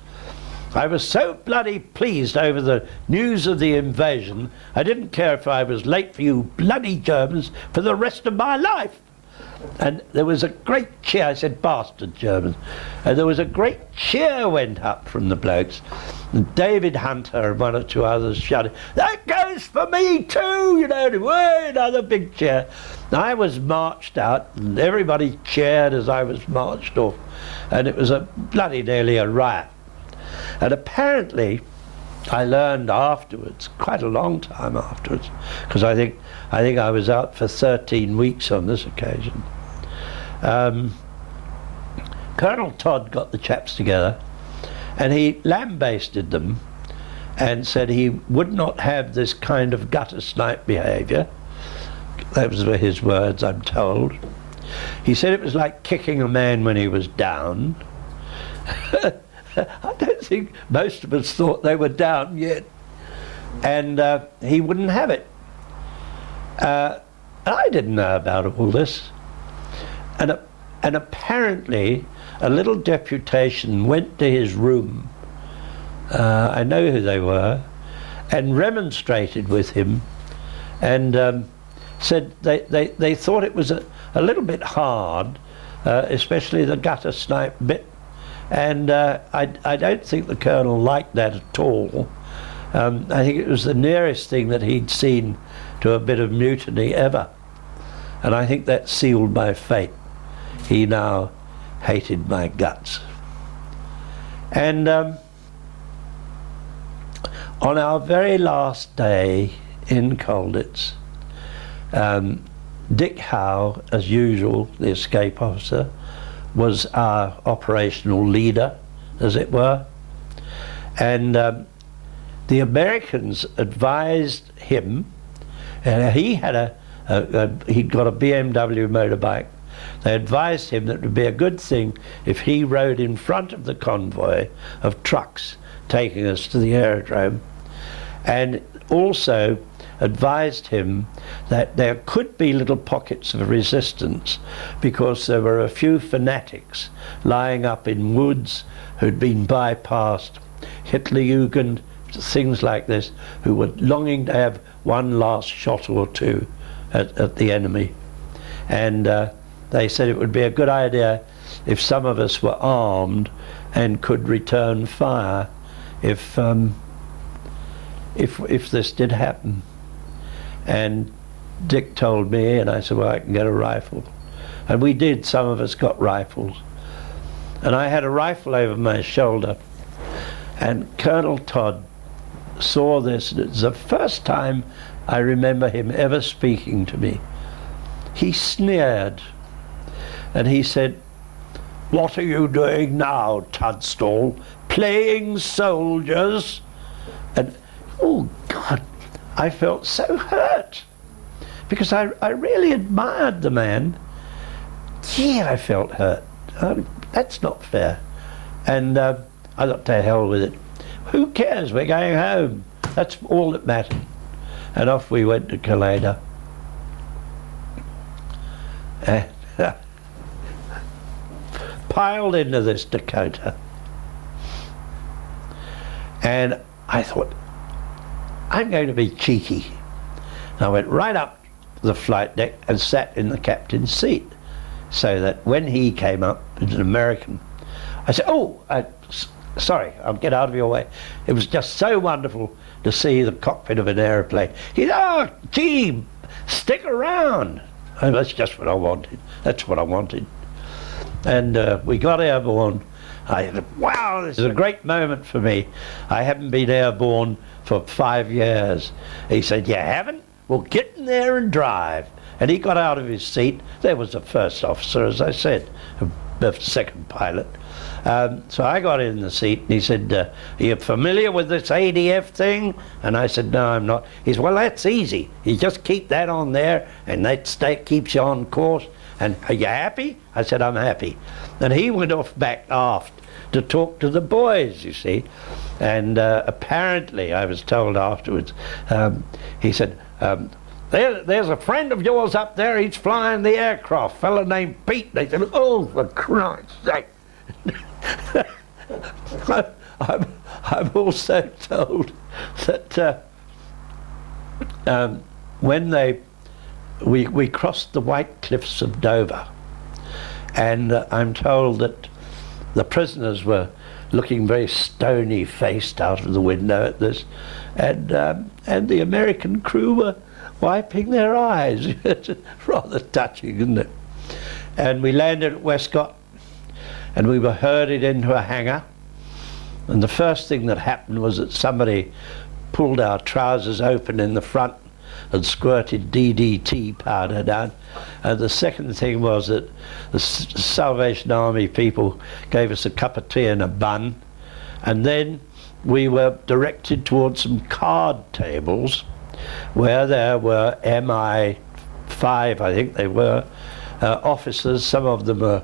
I was so bloody pleased over the news of the invasion, I didn't care if I was late for you bloody Germans for the rest of my life. And there was a great cheer. I said bastard Germans. And there was a great cheer went up from the blokes. And David Hunter and one or two others shouted, that goes for me too, you know, way, another big cheer. I was marched out, and everybody cheered as I was marched off. And it was a bloody nearly a riot. And apparently, I learned afterwards, quite a long time afterwards, because I think I was out for 13 weeks on this occasion. Colonel Todd got the chaps together, and he lambasted them and said he would not have this kind of gutter snipe behaviour. Those were his words, I'm told. He said it was like kicking a man when he was down. I don't think most of us thought they were down yet. And he wouldn't have it. I didn't know about all this. And apparently a little deputation went to his room, I know who they were, and remonstrated with him, and said they thought it was a little bit hard, especially the gutter snipe bit. And I don't think the colonel liked that at all. I think it was the nearest thing that he'd seen to a bit of mutiny ever. And I think that sealed my fate. He now hated my guts. And on our very last day in Colditz, Dick Howe, as usual, the escape officer, was our operational leader, as it were. And the Americans advised him, and he had he'd got a BMW motorbike, they advised him that it would be a good thing if he rode in front of the convoy of trucks taking us to the aerodrome, and also advised him that there could be little pockets of resistance because there were a few fanatics lying up in woods who'd been bypassed, Hitlerjugend, things like this, who were longing to have one last shot or two at the enemy. And they said it would be a good idea if some of us were armed and could return fire if this did happen. And Dick told me, and I said, well, I can get a rifle. And we did, some of us got rifles. And I had a rifle over my shoulder, and Colonel Todd saw this, and it was the first time I remember him ever speaking to me. He sneered, and he said, "What are you doing now, Tunstall? Playing soldiers?" And, oh God, I felt so hurt, because I really admired the man. Gee, I felt hurt. That's not fair. And I thought, to hell with it. Who cares? We're going home. That's all that mattered. And off we went to Kaleda. And piled into this Dakota. And I thought, I'm going to be cheeky. And I went right up the flight deck and sat in the captain's seat, so that when he came up, as an American, I said, "Oh, sorry, I'll get out of your way." It was just so wonderful to see the cockpit of an aeroplane. He said, "Oh, gee, stick around." And that's just what I wanted. That's what I wanted. And we got airborne. I said, wow, this is a great moment for me. I haven't been airborne for 5 years. He said, "You haven't? Well, get in there and drive." And he got out of his seat. There was the first officer, as I said, the second pilot. So I got in the seat, and he said, "Are you familiar with this ADF thing?" And I said, "No, I'm not." He said, "Well, that's easy. You just keep that on there, and that keeps you on course. And are you happy?" I said, "I'm happy." And he went off back aft to talk to the boys, you see. And apparently, I was told afterwards, he said, there's a friend of yours up there, he's flying the aircraft, a fellow named Pete." They said, "Oh, for Christ's sake." I'm also told that when we crossed the White Cliffs of Dover, and I'm told that the prisoners were looking very stony-faced out of the window at this, and the American crew were wiping their eyes. It's rather touching, isn't it? And we landed at Westcott, and we were herded into a hangar, and the first thing that happened was that somebody pulled our trousers open in the front and squirted DDT powder down. And the second thing was that the Salvation Army people gave us a cup of tea and a bun, and then we were directed towards some card tables where there were MI5, I think they were, officers. Some of them were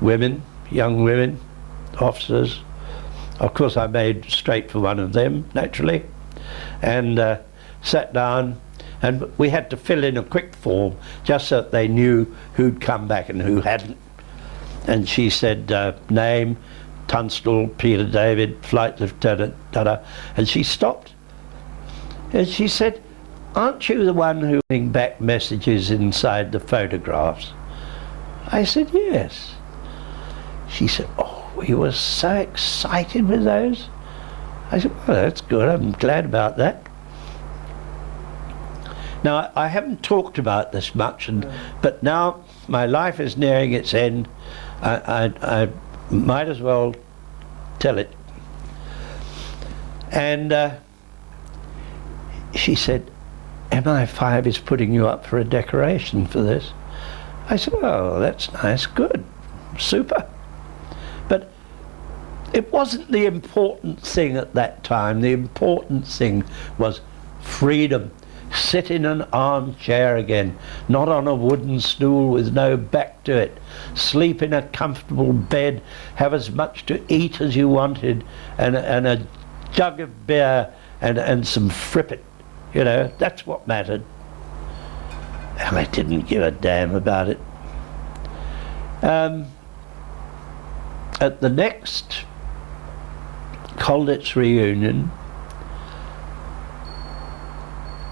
women, young women, officers. Of course, I made straight for one of them, naturally, and sat down, and we had to fill in a quick form just so that they knew who'd come back and who hadn't. And she said, name, Tunstall, Peter David, flight lieutenant, and she stopped. And she said, "Aren't you the one who bring back messages inside the photographs?" I said, "Yes." She said, "Oh, we were so excited with those." I said, "Well, that's good. I'm glad about that." Now, I haven't talked about this much, but now my life is nearing its end. I might as well tell it. And she said, "MI5 is putting you up for a decoration for this." I said, "Oh, that's nice, good, super." But it wasn't the important thing at that time. The important thing was freedom. sit in an armchair again, not on a wooden stool with no back to it, sleep in a comfortable bed, have as much to eat as you wanted, and a jug of beer and some frippet, you know, that's what mattered. And I didn't give a damn about it. At the next Colditz reunion,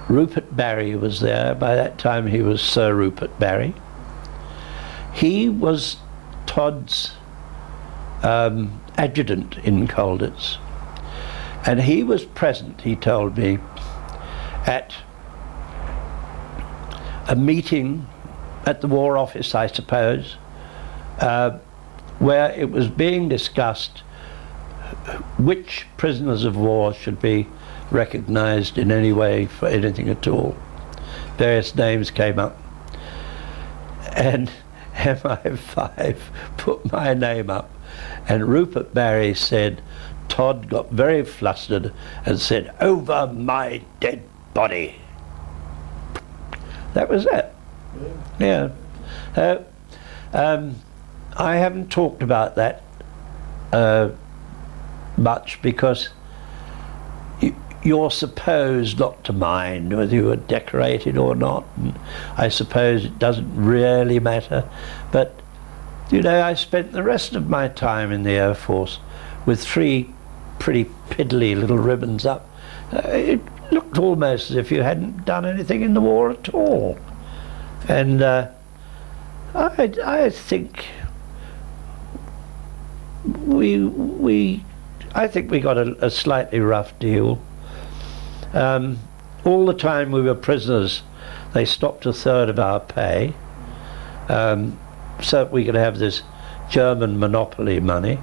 Rupert Barry was there. By that time he was Sir Rupert Barry. He was Todd's adjutant in Colditz, and he was present, he told me, at a meeting at the War Office, I suppose, where it was being discussed which prisoners of war should be recognised in any way for anything at all. Various names came up, and MI5 put my name up, and Rupert Barry said, Todd got very flustered and said, "Over my dead body." That was it. Yeah. I haven't talked about that much because you're supposed not to mind whether you were decorated or not, and I suppose it doesn't really matter. But, you know, I spent the rest of my time in the Air Force with 3 pretty piddly little ribbons up. It looked almost as if you hadn't done anything in the war at all. And I think I think we got a slightly rough deal. All the time we were prisoners, they stopped 1/3 of our pay, so that we could have this German monopoly money.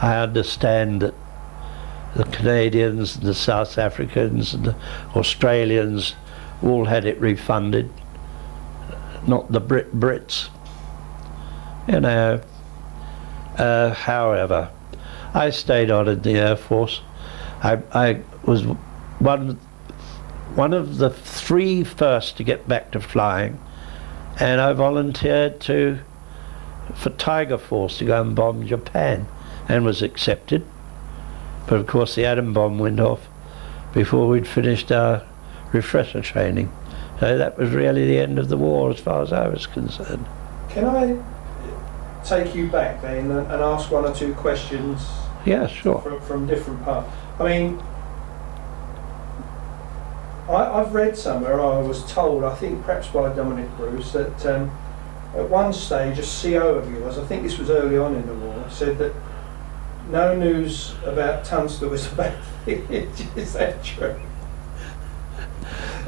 I understand that the Canadians, the South Africans, and the Australians all had it refunded, not the Brits. You know. However, I stayed on in the Air Force. I was one of the 3 first to get back to flying, and I volunteered for Tiger Force to go and bomb Japan, and was accepted. But of course the atom bomb went off before we'd finished our refresher training. So that was really the end of the war as far as I was concerned. Can I take you back then and ask 1 or 2 questions? Yeah, sure. From different parts. I mean, I've read somewhere, I was told, I think perhaps by Dominic Bruce, that at one stage a CO of yours, I think this was early on in the war, said that no news about Tunstall was about is that true?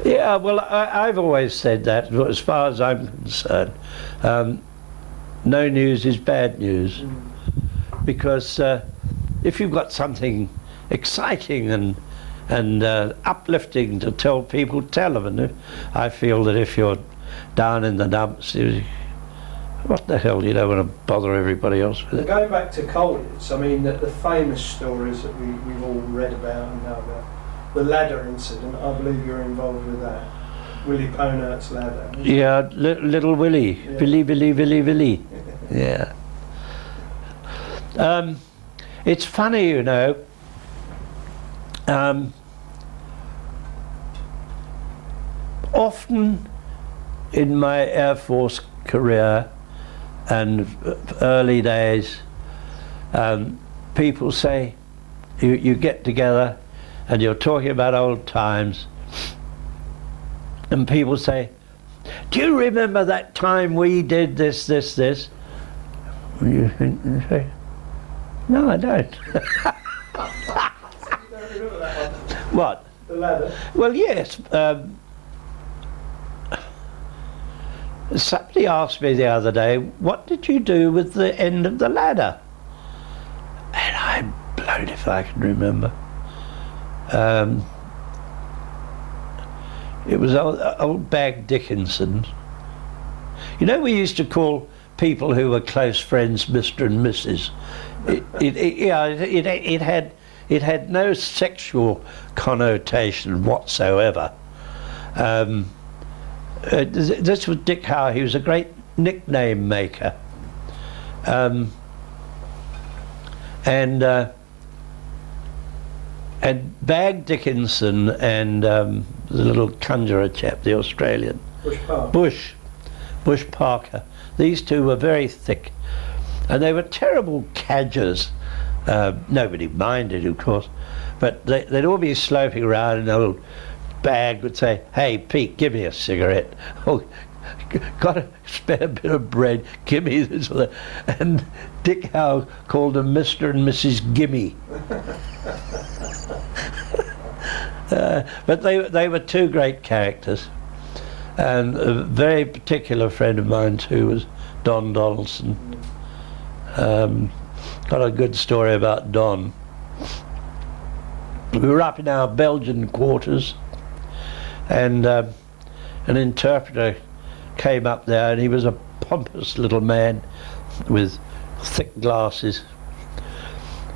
Yeah, well, I've always said that, as far as I'm concerned. No news is bad news, because if you've got something exciting and uplifting to tell people, tell them. And I feel that if you're down in the dumps, what the hell, you don't want to bother everybody else with it. Going back to Colditz, I mean, the famous stories that we've all read about and know about, the ladder incident, I believe you're involved with that. Willie Ponert's ladder. Yeah, little Willie. Yeah. Billy. Yeah. It's funny, you know. Often in my Air Force career and early days, people say, you get together and you're talking about old times, and people say, do you remember that time we did this? And you think, you say, no, I don't. You don't remember that one? What? The ladder? Well, yes. Somebody asked me the other day, what did you do with the end of the ladder? And I'm blown if I can remember. It was old Bag Dickinson. You know, we used to call people who were close friends Mr. and Mrs. It had no sexual connotation whatsoever. This was Dick Howe. He was a great nickname maker. And Bag Dickinson and the little conjurer chap, the Australian, Bush Parker. These two were very thick, and they were terrible cadgers. Nobody minded, of course, but they'd all be sloping around, and old Bag would say, "Hey, Pete, give me a cigarette." Oh, got a spare bit of bread, give me this or that. And Dick Howe called them Mr. and Mrs. Gimme. But they were two great characters. And a very particular friend of mine too was Don Donaldson. Got a good story about Don. We were up in our Belgian quarters, and an interpreter came up there, and he was a pompous little man with thick glasses.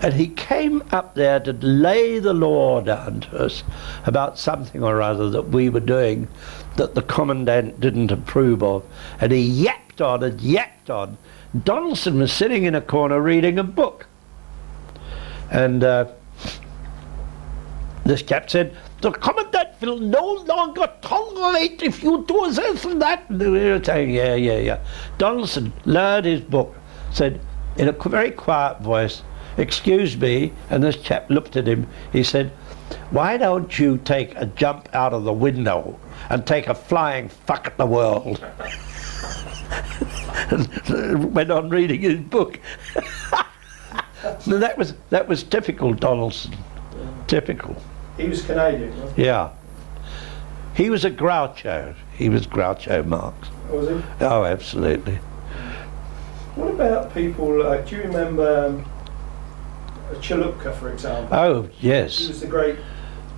And he came up there to lay the law down to us about something or other that we were doing that the commandant didn't approve of. And he yapped on and yapped on. Donaldson was sitting in a corner reading a book. And this chap said, "The commandant will no longer tolerate if you do this and that." And we were saying, yeah. Donaldson learned his book, said in a very quiet voice, "Excuse me," and this chap looked at him. He said, "Why don't you take a jump out of the window and take a flying fuck at the world?" And went on reading his book. And that was typical Donaldson. Typical. He was Canadian, wasn't he? Yeah. He was a Groucho. He was Groucho Marx. Was he? Oh, absolutely. What about people like, do you remember Chalupka, for example? Oh, yes. He was the great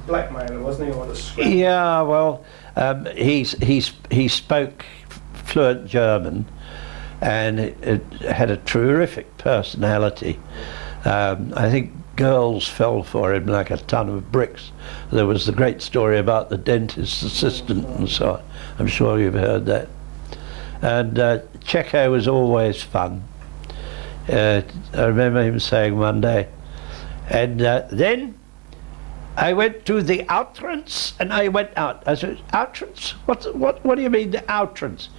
blackmailer, wasn't he? Or the scrap? Yeah, well, he spoke fluent German, and it had a terrific personality. I think girls fell for him like a ton of bricks. There was the great story about the dentist's assistant and so on. I'm sure you've heard that. And Checo was always fun. I remember him saying one day, and then I went to the outrance and I went out. I said, "Outrance? What do you mean the outrance?"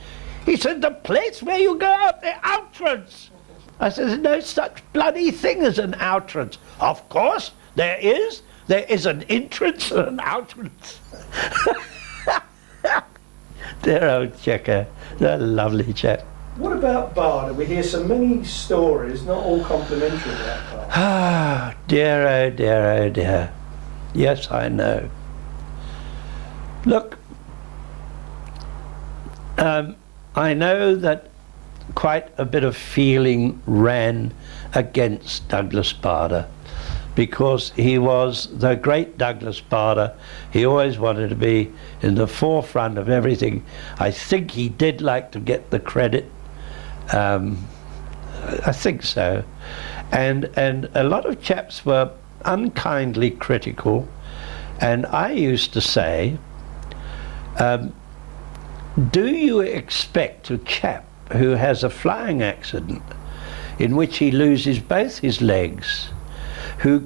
He said, "The place where you go out, the outrance." I said, "There's no such bloody thing as an outrance." "Of course there is. There is an entrance and an outrance." Dear old Checker, a lovely chap. What about Barder? We hear so many stories, not all complimentary about Barder. Ah, dear, oh dear, oh dear. Yes, I know. Look, I know that quite a bit of feeling ran against Douglas Barder, because he was the great Douglas Barder. He always wanted to be in the forefront of everything. I think he did like to get the credit. I think so. And a lot of chaps were unkindly critical, and I used to say, do you expect a chap who has a flying accident in which he loses both his legs, who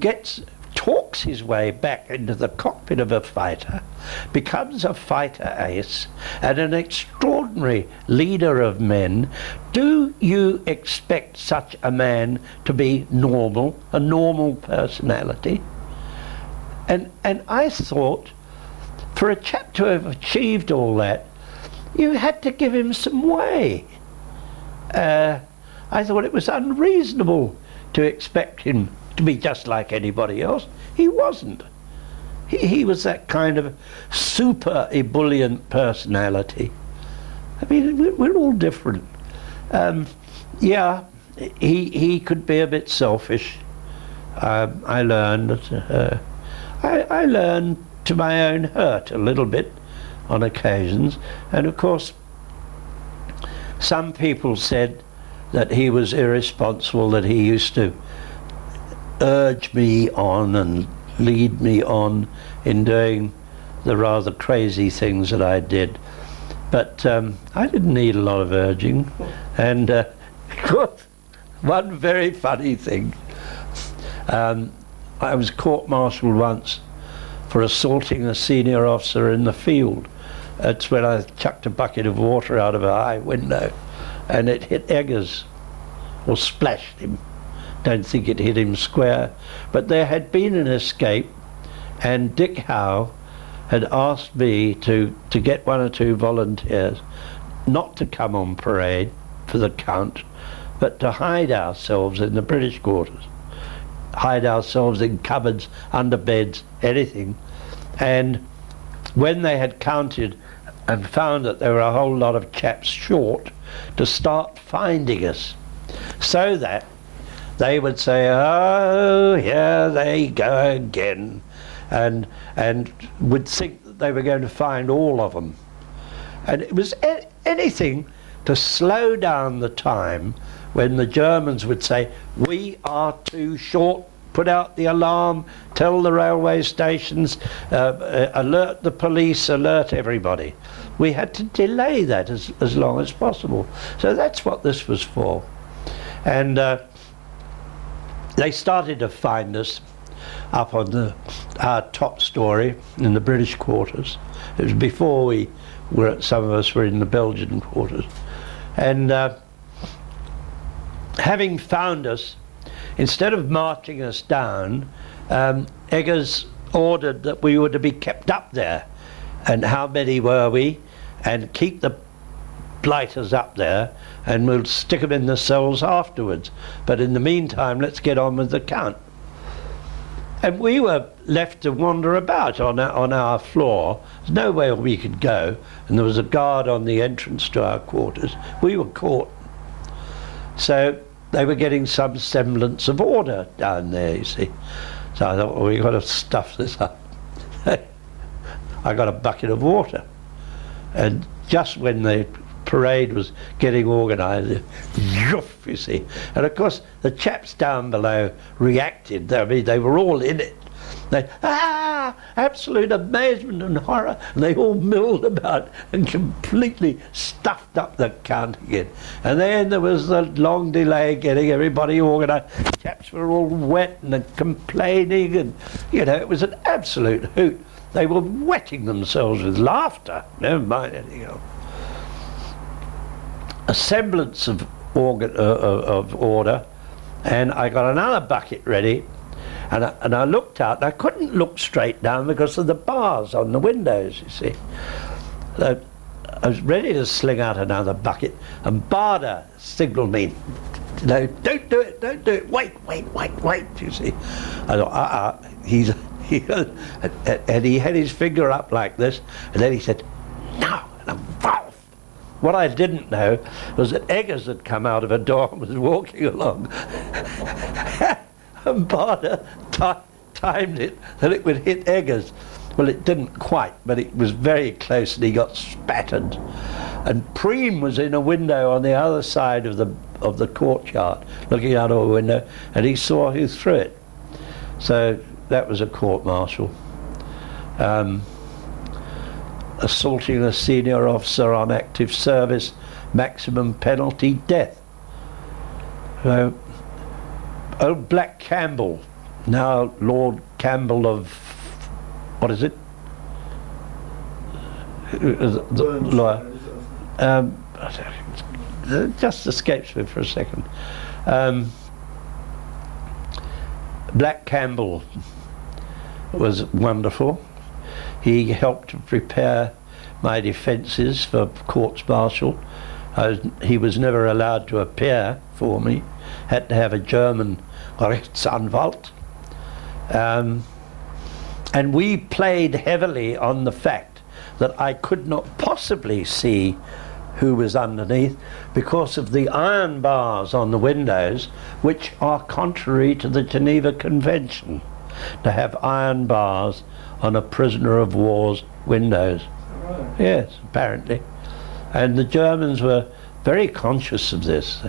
talks his way back into the cockpit of a fighter, becomes a fighter ace and an extraordinary leader of men, do you expect such a man to be normal, a normal personality? And I thought, for a chap to have achieved all that, you had to give him some way. I thought it was unreasonable to expect him to be just like anybody else. He wasn't. He was that kind of super ebullient personality. I mean, we're all different. Yeah, he could be a bit selfish. I learned I learned to my own hurt a little bit on occasions, and of course some people said that he was irresponsible, that he used to urge me on and lead me on in doing the rather crazy things that I did. But I didn't need a lot of urging. And of course, one very funny thing, I was court-martialed once for assaulting a senior officer in the field. That's when I chucked a bucket of water out of a high window and it hit Eggers, or splashed him. Don't think it hit him square. But there had been an escape, and Dick Howe had asked me to get one or two volunteers not to come on parade for the count, but to hide ourselves in the British quarters. Hide ourselves in cupboards, under beds, anything. And when they had counted and found that there were a whole lot of chaps short, to start finding us, so that they would say, oh, here they go again, and would think that they were going to find all of them. And it was anything to slow down the time when the Germans would say, we are too short, put out the alarm, tell the railway stations, alert the police, alert everybody. We had to delay that as long as possible. So that's what this was for. And they started to find us up on our top story in the British quarters. It was before some of us were in the Belgian quarters. And having found us, instead of marching us down, Eggers ordered that we were to be kept up there. And how many were we? And keep the blighters up there, and we'll stick them in the cells afterwards. But in the meantime, let's get on with the count. And we were left to wander about on our floor. There's nowhere we could go, and there was a guard on the entrance to our quarters. We were caught. So they were getting some semblance of order down there, you see. So I thought, well, we've got to stuff this up. I got a bucket of water. And just when the parade was getting organised, you see. And of course, the chaps down below reacted. I mean, they were all in it. They, absolute amazement and horror. And they all milled about and completely stuffed up the count again. And then there was the long delay getting everybody organised. Chaps were all wet and complaining, and, you know, it was an absolute hoot. They were wetting themselves with laughter, never mind anything else. A semblance of order, and I got another bucket ready, and I looked out, and I couldn't look straight down because of the bars on the windows, you see. So I was ready to sling out another bucket, and Barder signalled me, you know, don't do it, wait, you see. I thought, and he had his finger up like this, and then he said, no, and I'm off. What I didn't know was that Eggers had come out of a door and was walking along. And Barder timed it that it would hit Eggers. Well, it didn't quite, but it was very close, and he got spattered. And Preem was in a window on the other side of the courtyard, looking out of a window, and he saw who threw it. So that was a court-martial. Assaulting a senior officer on active service, maximum penalty, death. Old Black Campbell, now Lord Campbell of, what is it? The lawyer. It just escapes me for a second. Black Campbell was wonderful. He helped to prepare my defences for courts-martial. He was never allowed to appear for me. Had to have a German Rechtsanwalt. And we played heavily on the fact that I could not possibly see who was underneath because of the iron bars on the windows, which are contrary to the Geneva Convention, to have iron bars on a prisoner of war's windows. Right. Yes, apparently. And the Germans were very conscious of this.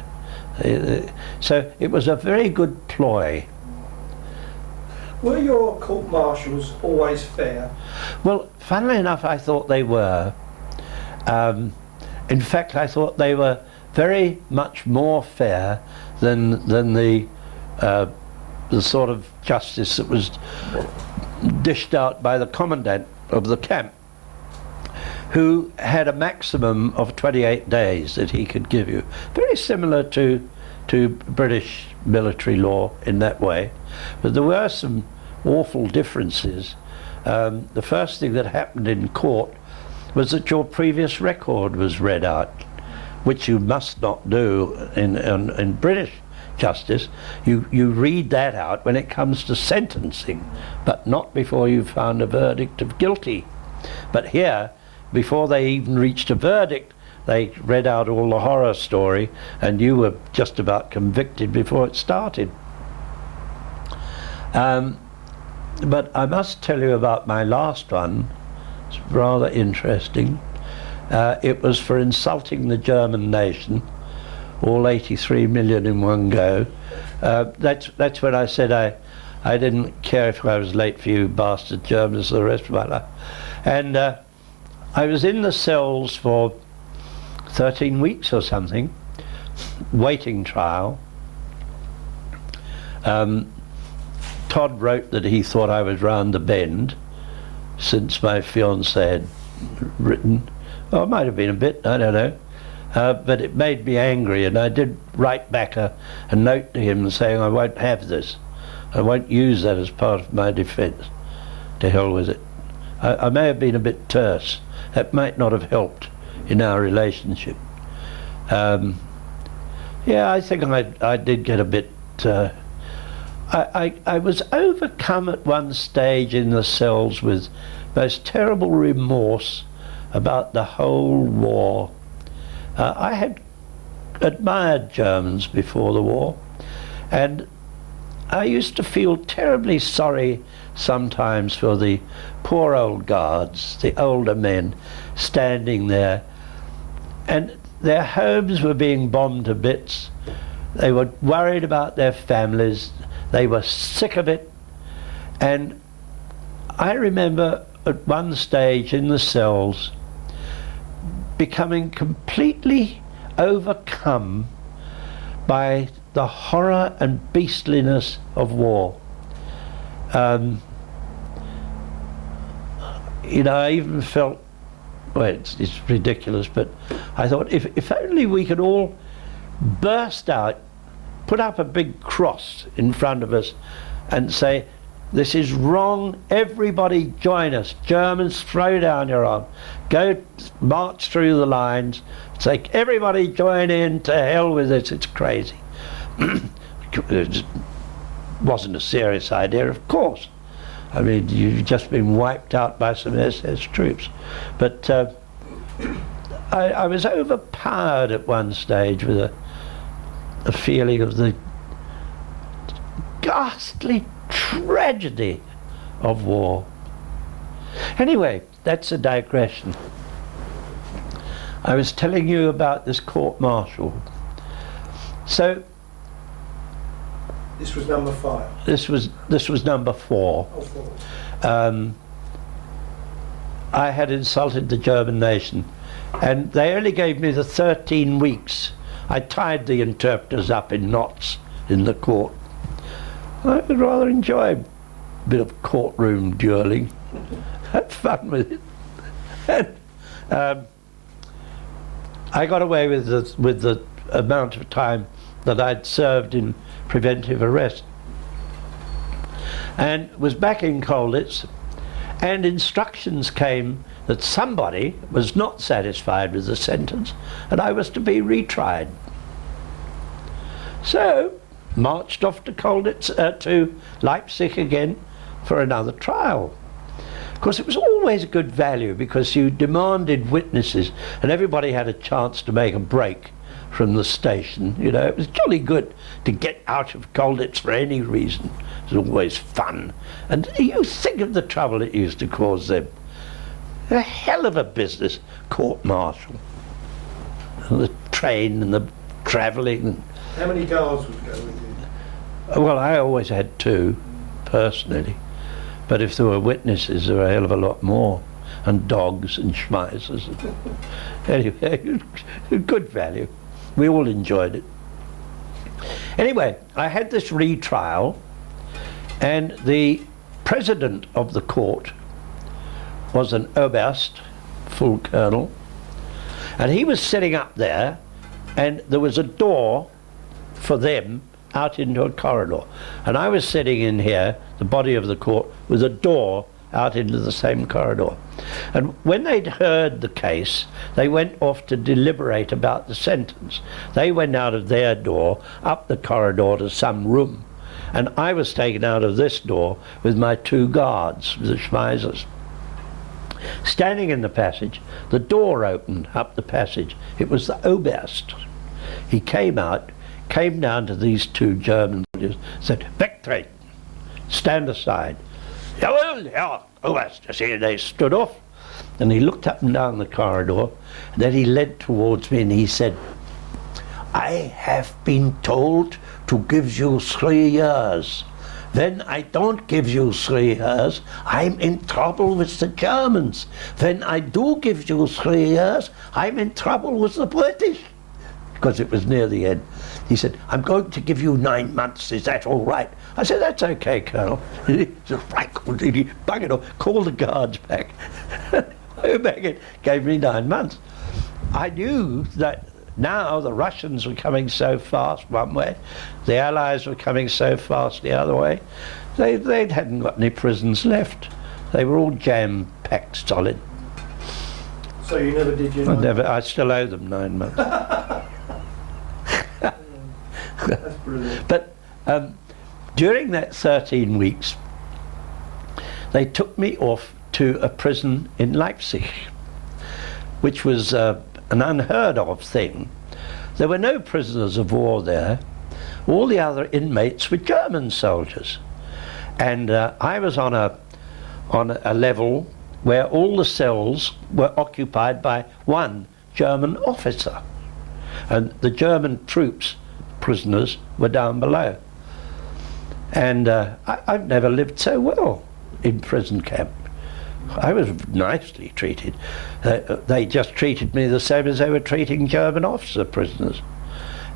So it was a very good ploy. Were your court-martials always fair? Well, funnily enough, I thought they were. In fact, I thought they were very much more fair than the sort of justice that was dished out by the commandant of the camp, who had a maximum of 28 days that he could give you. Very similar to British military law in that way. But there were some awful differences. The first thing that happened in court was that your previous record was read out, which you must not do in British justice. You read that out when it comes to sentencing, but not before you've found a verdict of guilty. But here, before they even reached a verdict, they read out all the horror story, and you were just about convicted before it started. But I must tell you about my last one. It's rather interesting. It was for insulting the German nation, all 83 million in one go. That's when I said I didn't care if I was late for you bastard Germans for the rest of my life. And I was in the cells for 13 weeks or something, waiting trial. Todd wrote that he thought I was round the bend, since my fiancée had written. Oh, it might have been a bit, I don't know. But it made me angry, and I did write back a note to him saying I won't have this. I won't use that as part of my defence. To hell with it. I may have been a bit terse. That might not have helped in our relationship. Yeah, I think I did get a bit... I was overcome at one stage in the cells with most terrible remorse about the whole war. I had admired Germans before the war, and I used to feel terribly sorry sometimes for the poor old guards, the older men, standing there, and their homes were being bombed to bits. They were worried about their families. They were sick of it. And I remember at one stage in the cells becoming completely overcome by the horror and beastliness of war. You know, I even felt, well, it's ridiculous, but I thought if only we could all burst out, put up a big cross in front of us and say, this is wrong, everybody join us. Germans, throw down your arm. Go march through the lines, say, everybody join in, to hell with this, it's crazy. It wasn't a serious idea, of course. I mean, you've just been wiped out by some SS troops. But I was overpowered at one stage with a feeling of the ghastly tragedy of war. Anyway, that's a digression. I was telling you about this court-martial. So this was number 5. This was number 4. Oh, 4. I had insulted the German nation, and they only gave me the 13 weeks. I tied the interpreters up in knots in the court. I would rather enjoy a bit of courtroom dueling. Had fun with it. And I got away with the amount of time that I'd served in preventive arrest, and was back in Colditz, and instructions came that somebody was not satisfied with the sentence and I was to be retried. So marched off to Colditz, to Leipzig again for another trial. Of course, it was always a good value because you demanded witnesses and everybody had a chance to make a break from the station. You know, it was jolly good to get out of Colditz for any reason. It was always fun. And you think of the trouble it used to cause them. A hell of a business, court-martial. And the train and the travelling. How many guards would go with you? Well, I always had 2. personally. But if there were witnesses, there were a hell of a lot more. And dogs and schmeisers. Anyway, good value. We all enjoyed it. Anyway, I had this retrial, and the president of the court was an Oberst, full colonel, and he was sitting up there, and there was a door for them out into a corridor. And I was sitting in here, the body of the court, with a door out into the same corridor. And when they'd heard the case, they went off to deliberate about the sentence. They went out of their door, up the corridor to some room, and I was taken out of this door with my two guards, the schmeisers. Standing in the passage, the door opened up the passage. It was the Oberst. He came out, came down to these two German soldiers, said, "Wegtreten, stand aside." "Jawohl, Herr Oberst." They stood off, and he looked up and down the corridor, and then he led towards me and he said, "I have been told to give you 3 years. When I don't give you 3 years, I'm in trouble with the Germans. When I do give you 3 years, I'm in trouble with the British." Because it was near the end. He said, "I'm going to give you 9 months, is that all right?" I said, "That's okay, Colonel." He said, "Right," he bung it off, called the guards back. Back gave me 9 months. I knew that now the Russians were coming so fast one way, the Allies were coming so fast the other way, they hadn't got any prisons left. They were all jam-packed solid. So you never did your 9 months? I still owe them 9 months. That's brilliant. But during that 13 weeks, they took me off to a prison in Leipzig, which was an unheard of thing. There were no prisoners of war there. All the other inmates were German soldiers. And I was on a level where all the cells were occupied by one German officer. And the German troops, prisoners, were down below. And I've never lived so well in prison camp. I was nicely treated. They just treated me the same as they were treating German officer prisoners.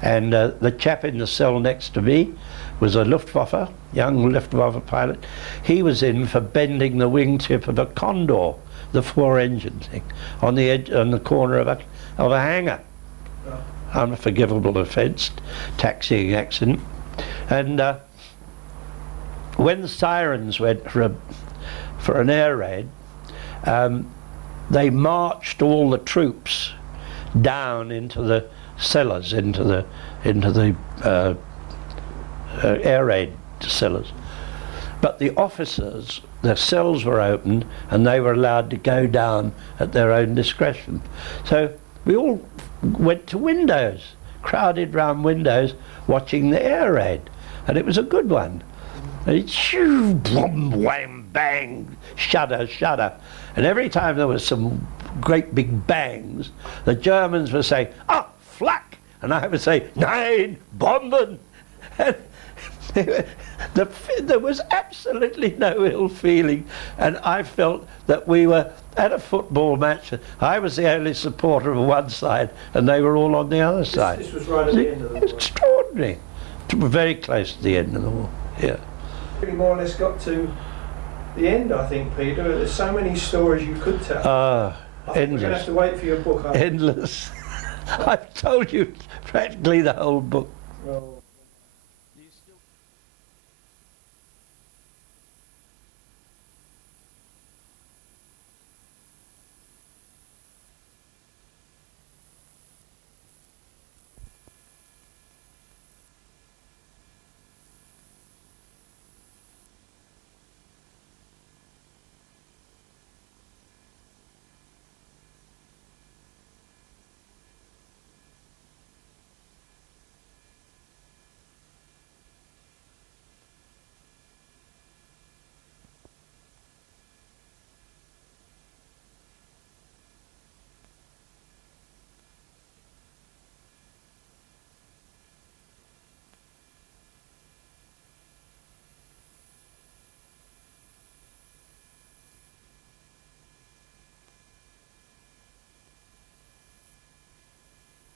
And the chap in the cell next to me was a Luftwaffe, young Luftwaffe pilot. He was in for bending the wingtip of a Condor, the 4-engine thing, on the edge, on the corner of a hangar. Unforgivable offence, taxiing accident. And when the sirens went for an air raid, they marched all the troops down into the cellars, into the air raid cellars. But the officers, their cells were opened and they were allowed to go down at their own discretion. So we all went to windows, crowded round windows, watching the air raid, and it was a good one. And it shoo, blum, wham, bang, shudder, shudder. And every time there was some great big bangs, the Germans would say, "Ah, flak!" And I would say, "Nein, bomben!" And there was absolutely no ill feeling, and I felt that we were at a football match. I was the only supporter of one side, and they were all on the other side. This was right at the end of the war. Extraordinary. Very close to the end of the war, yeah. Pretty more or less got to the end, I think, Peter. There's so many stories you could tell. I think we're going to have to wait for your book. Endless. I've told you practically the whole book. Well,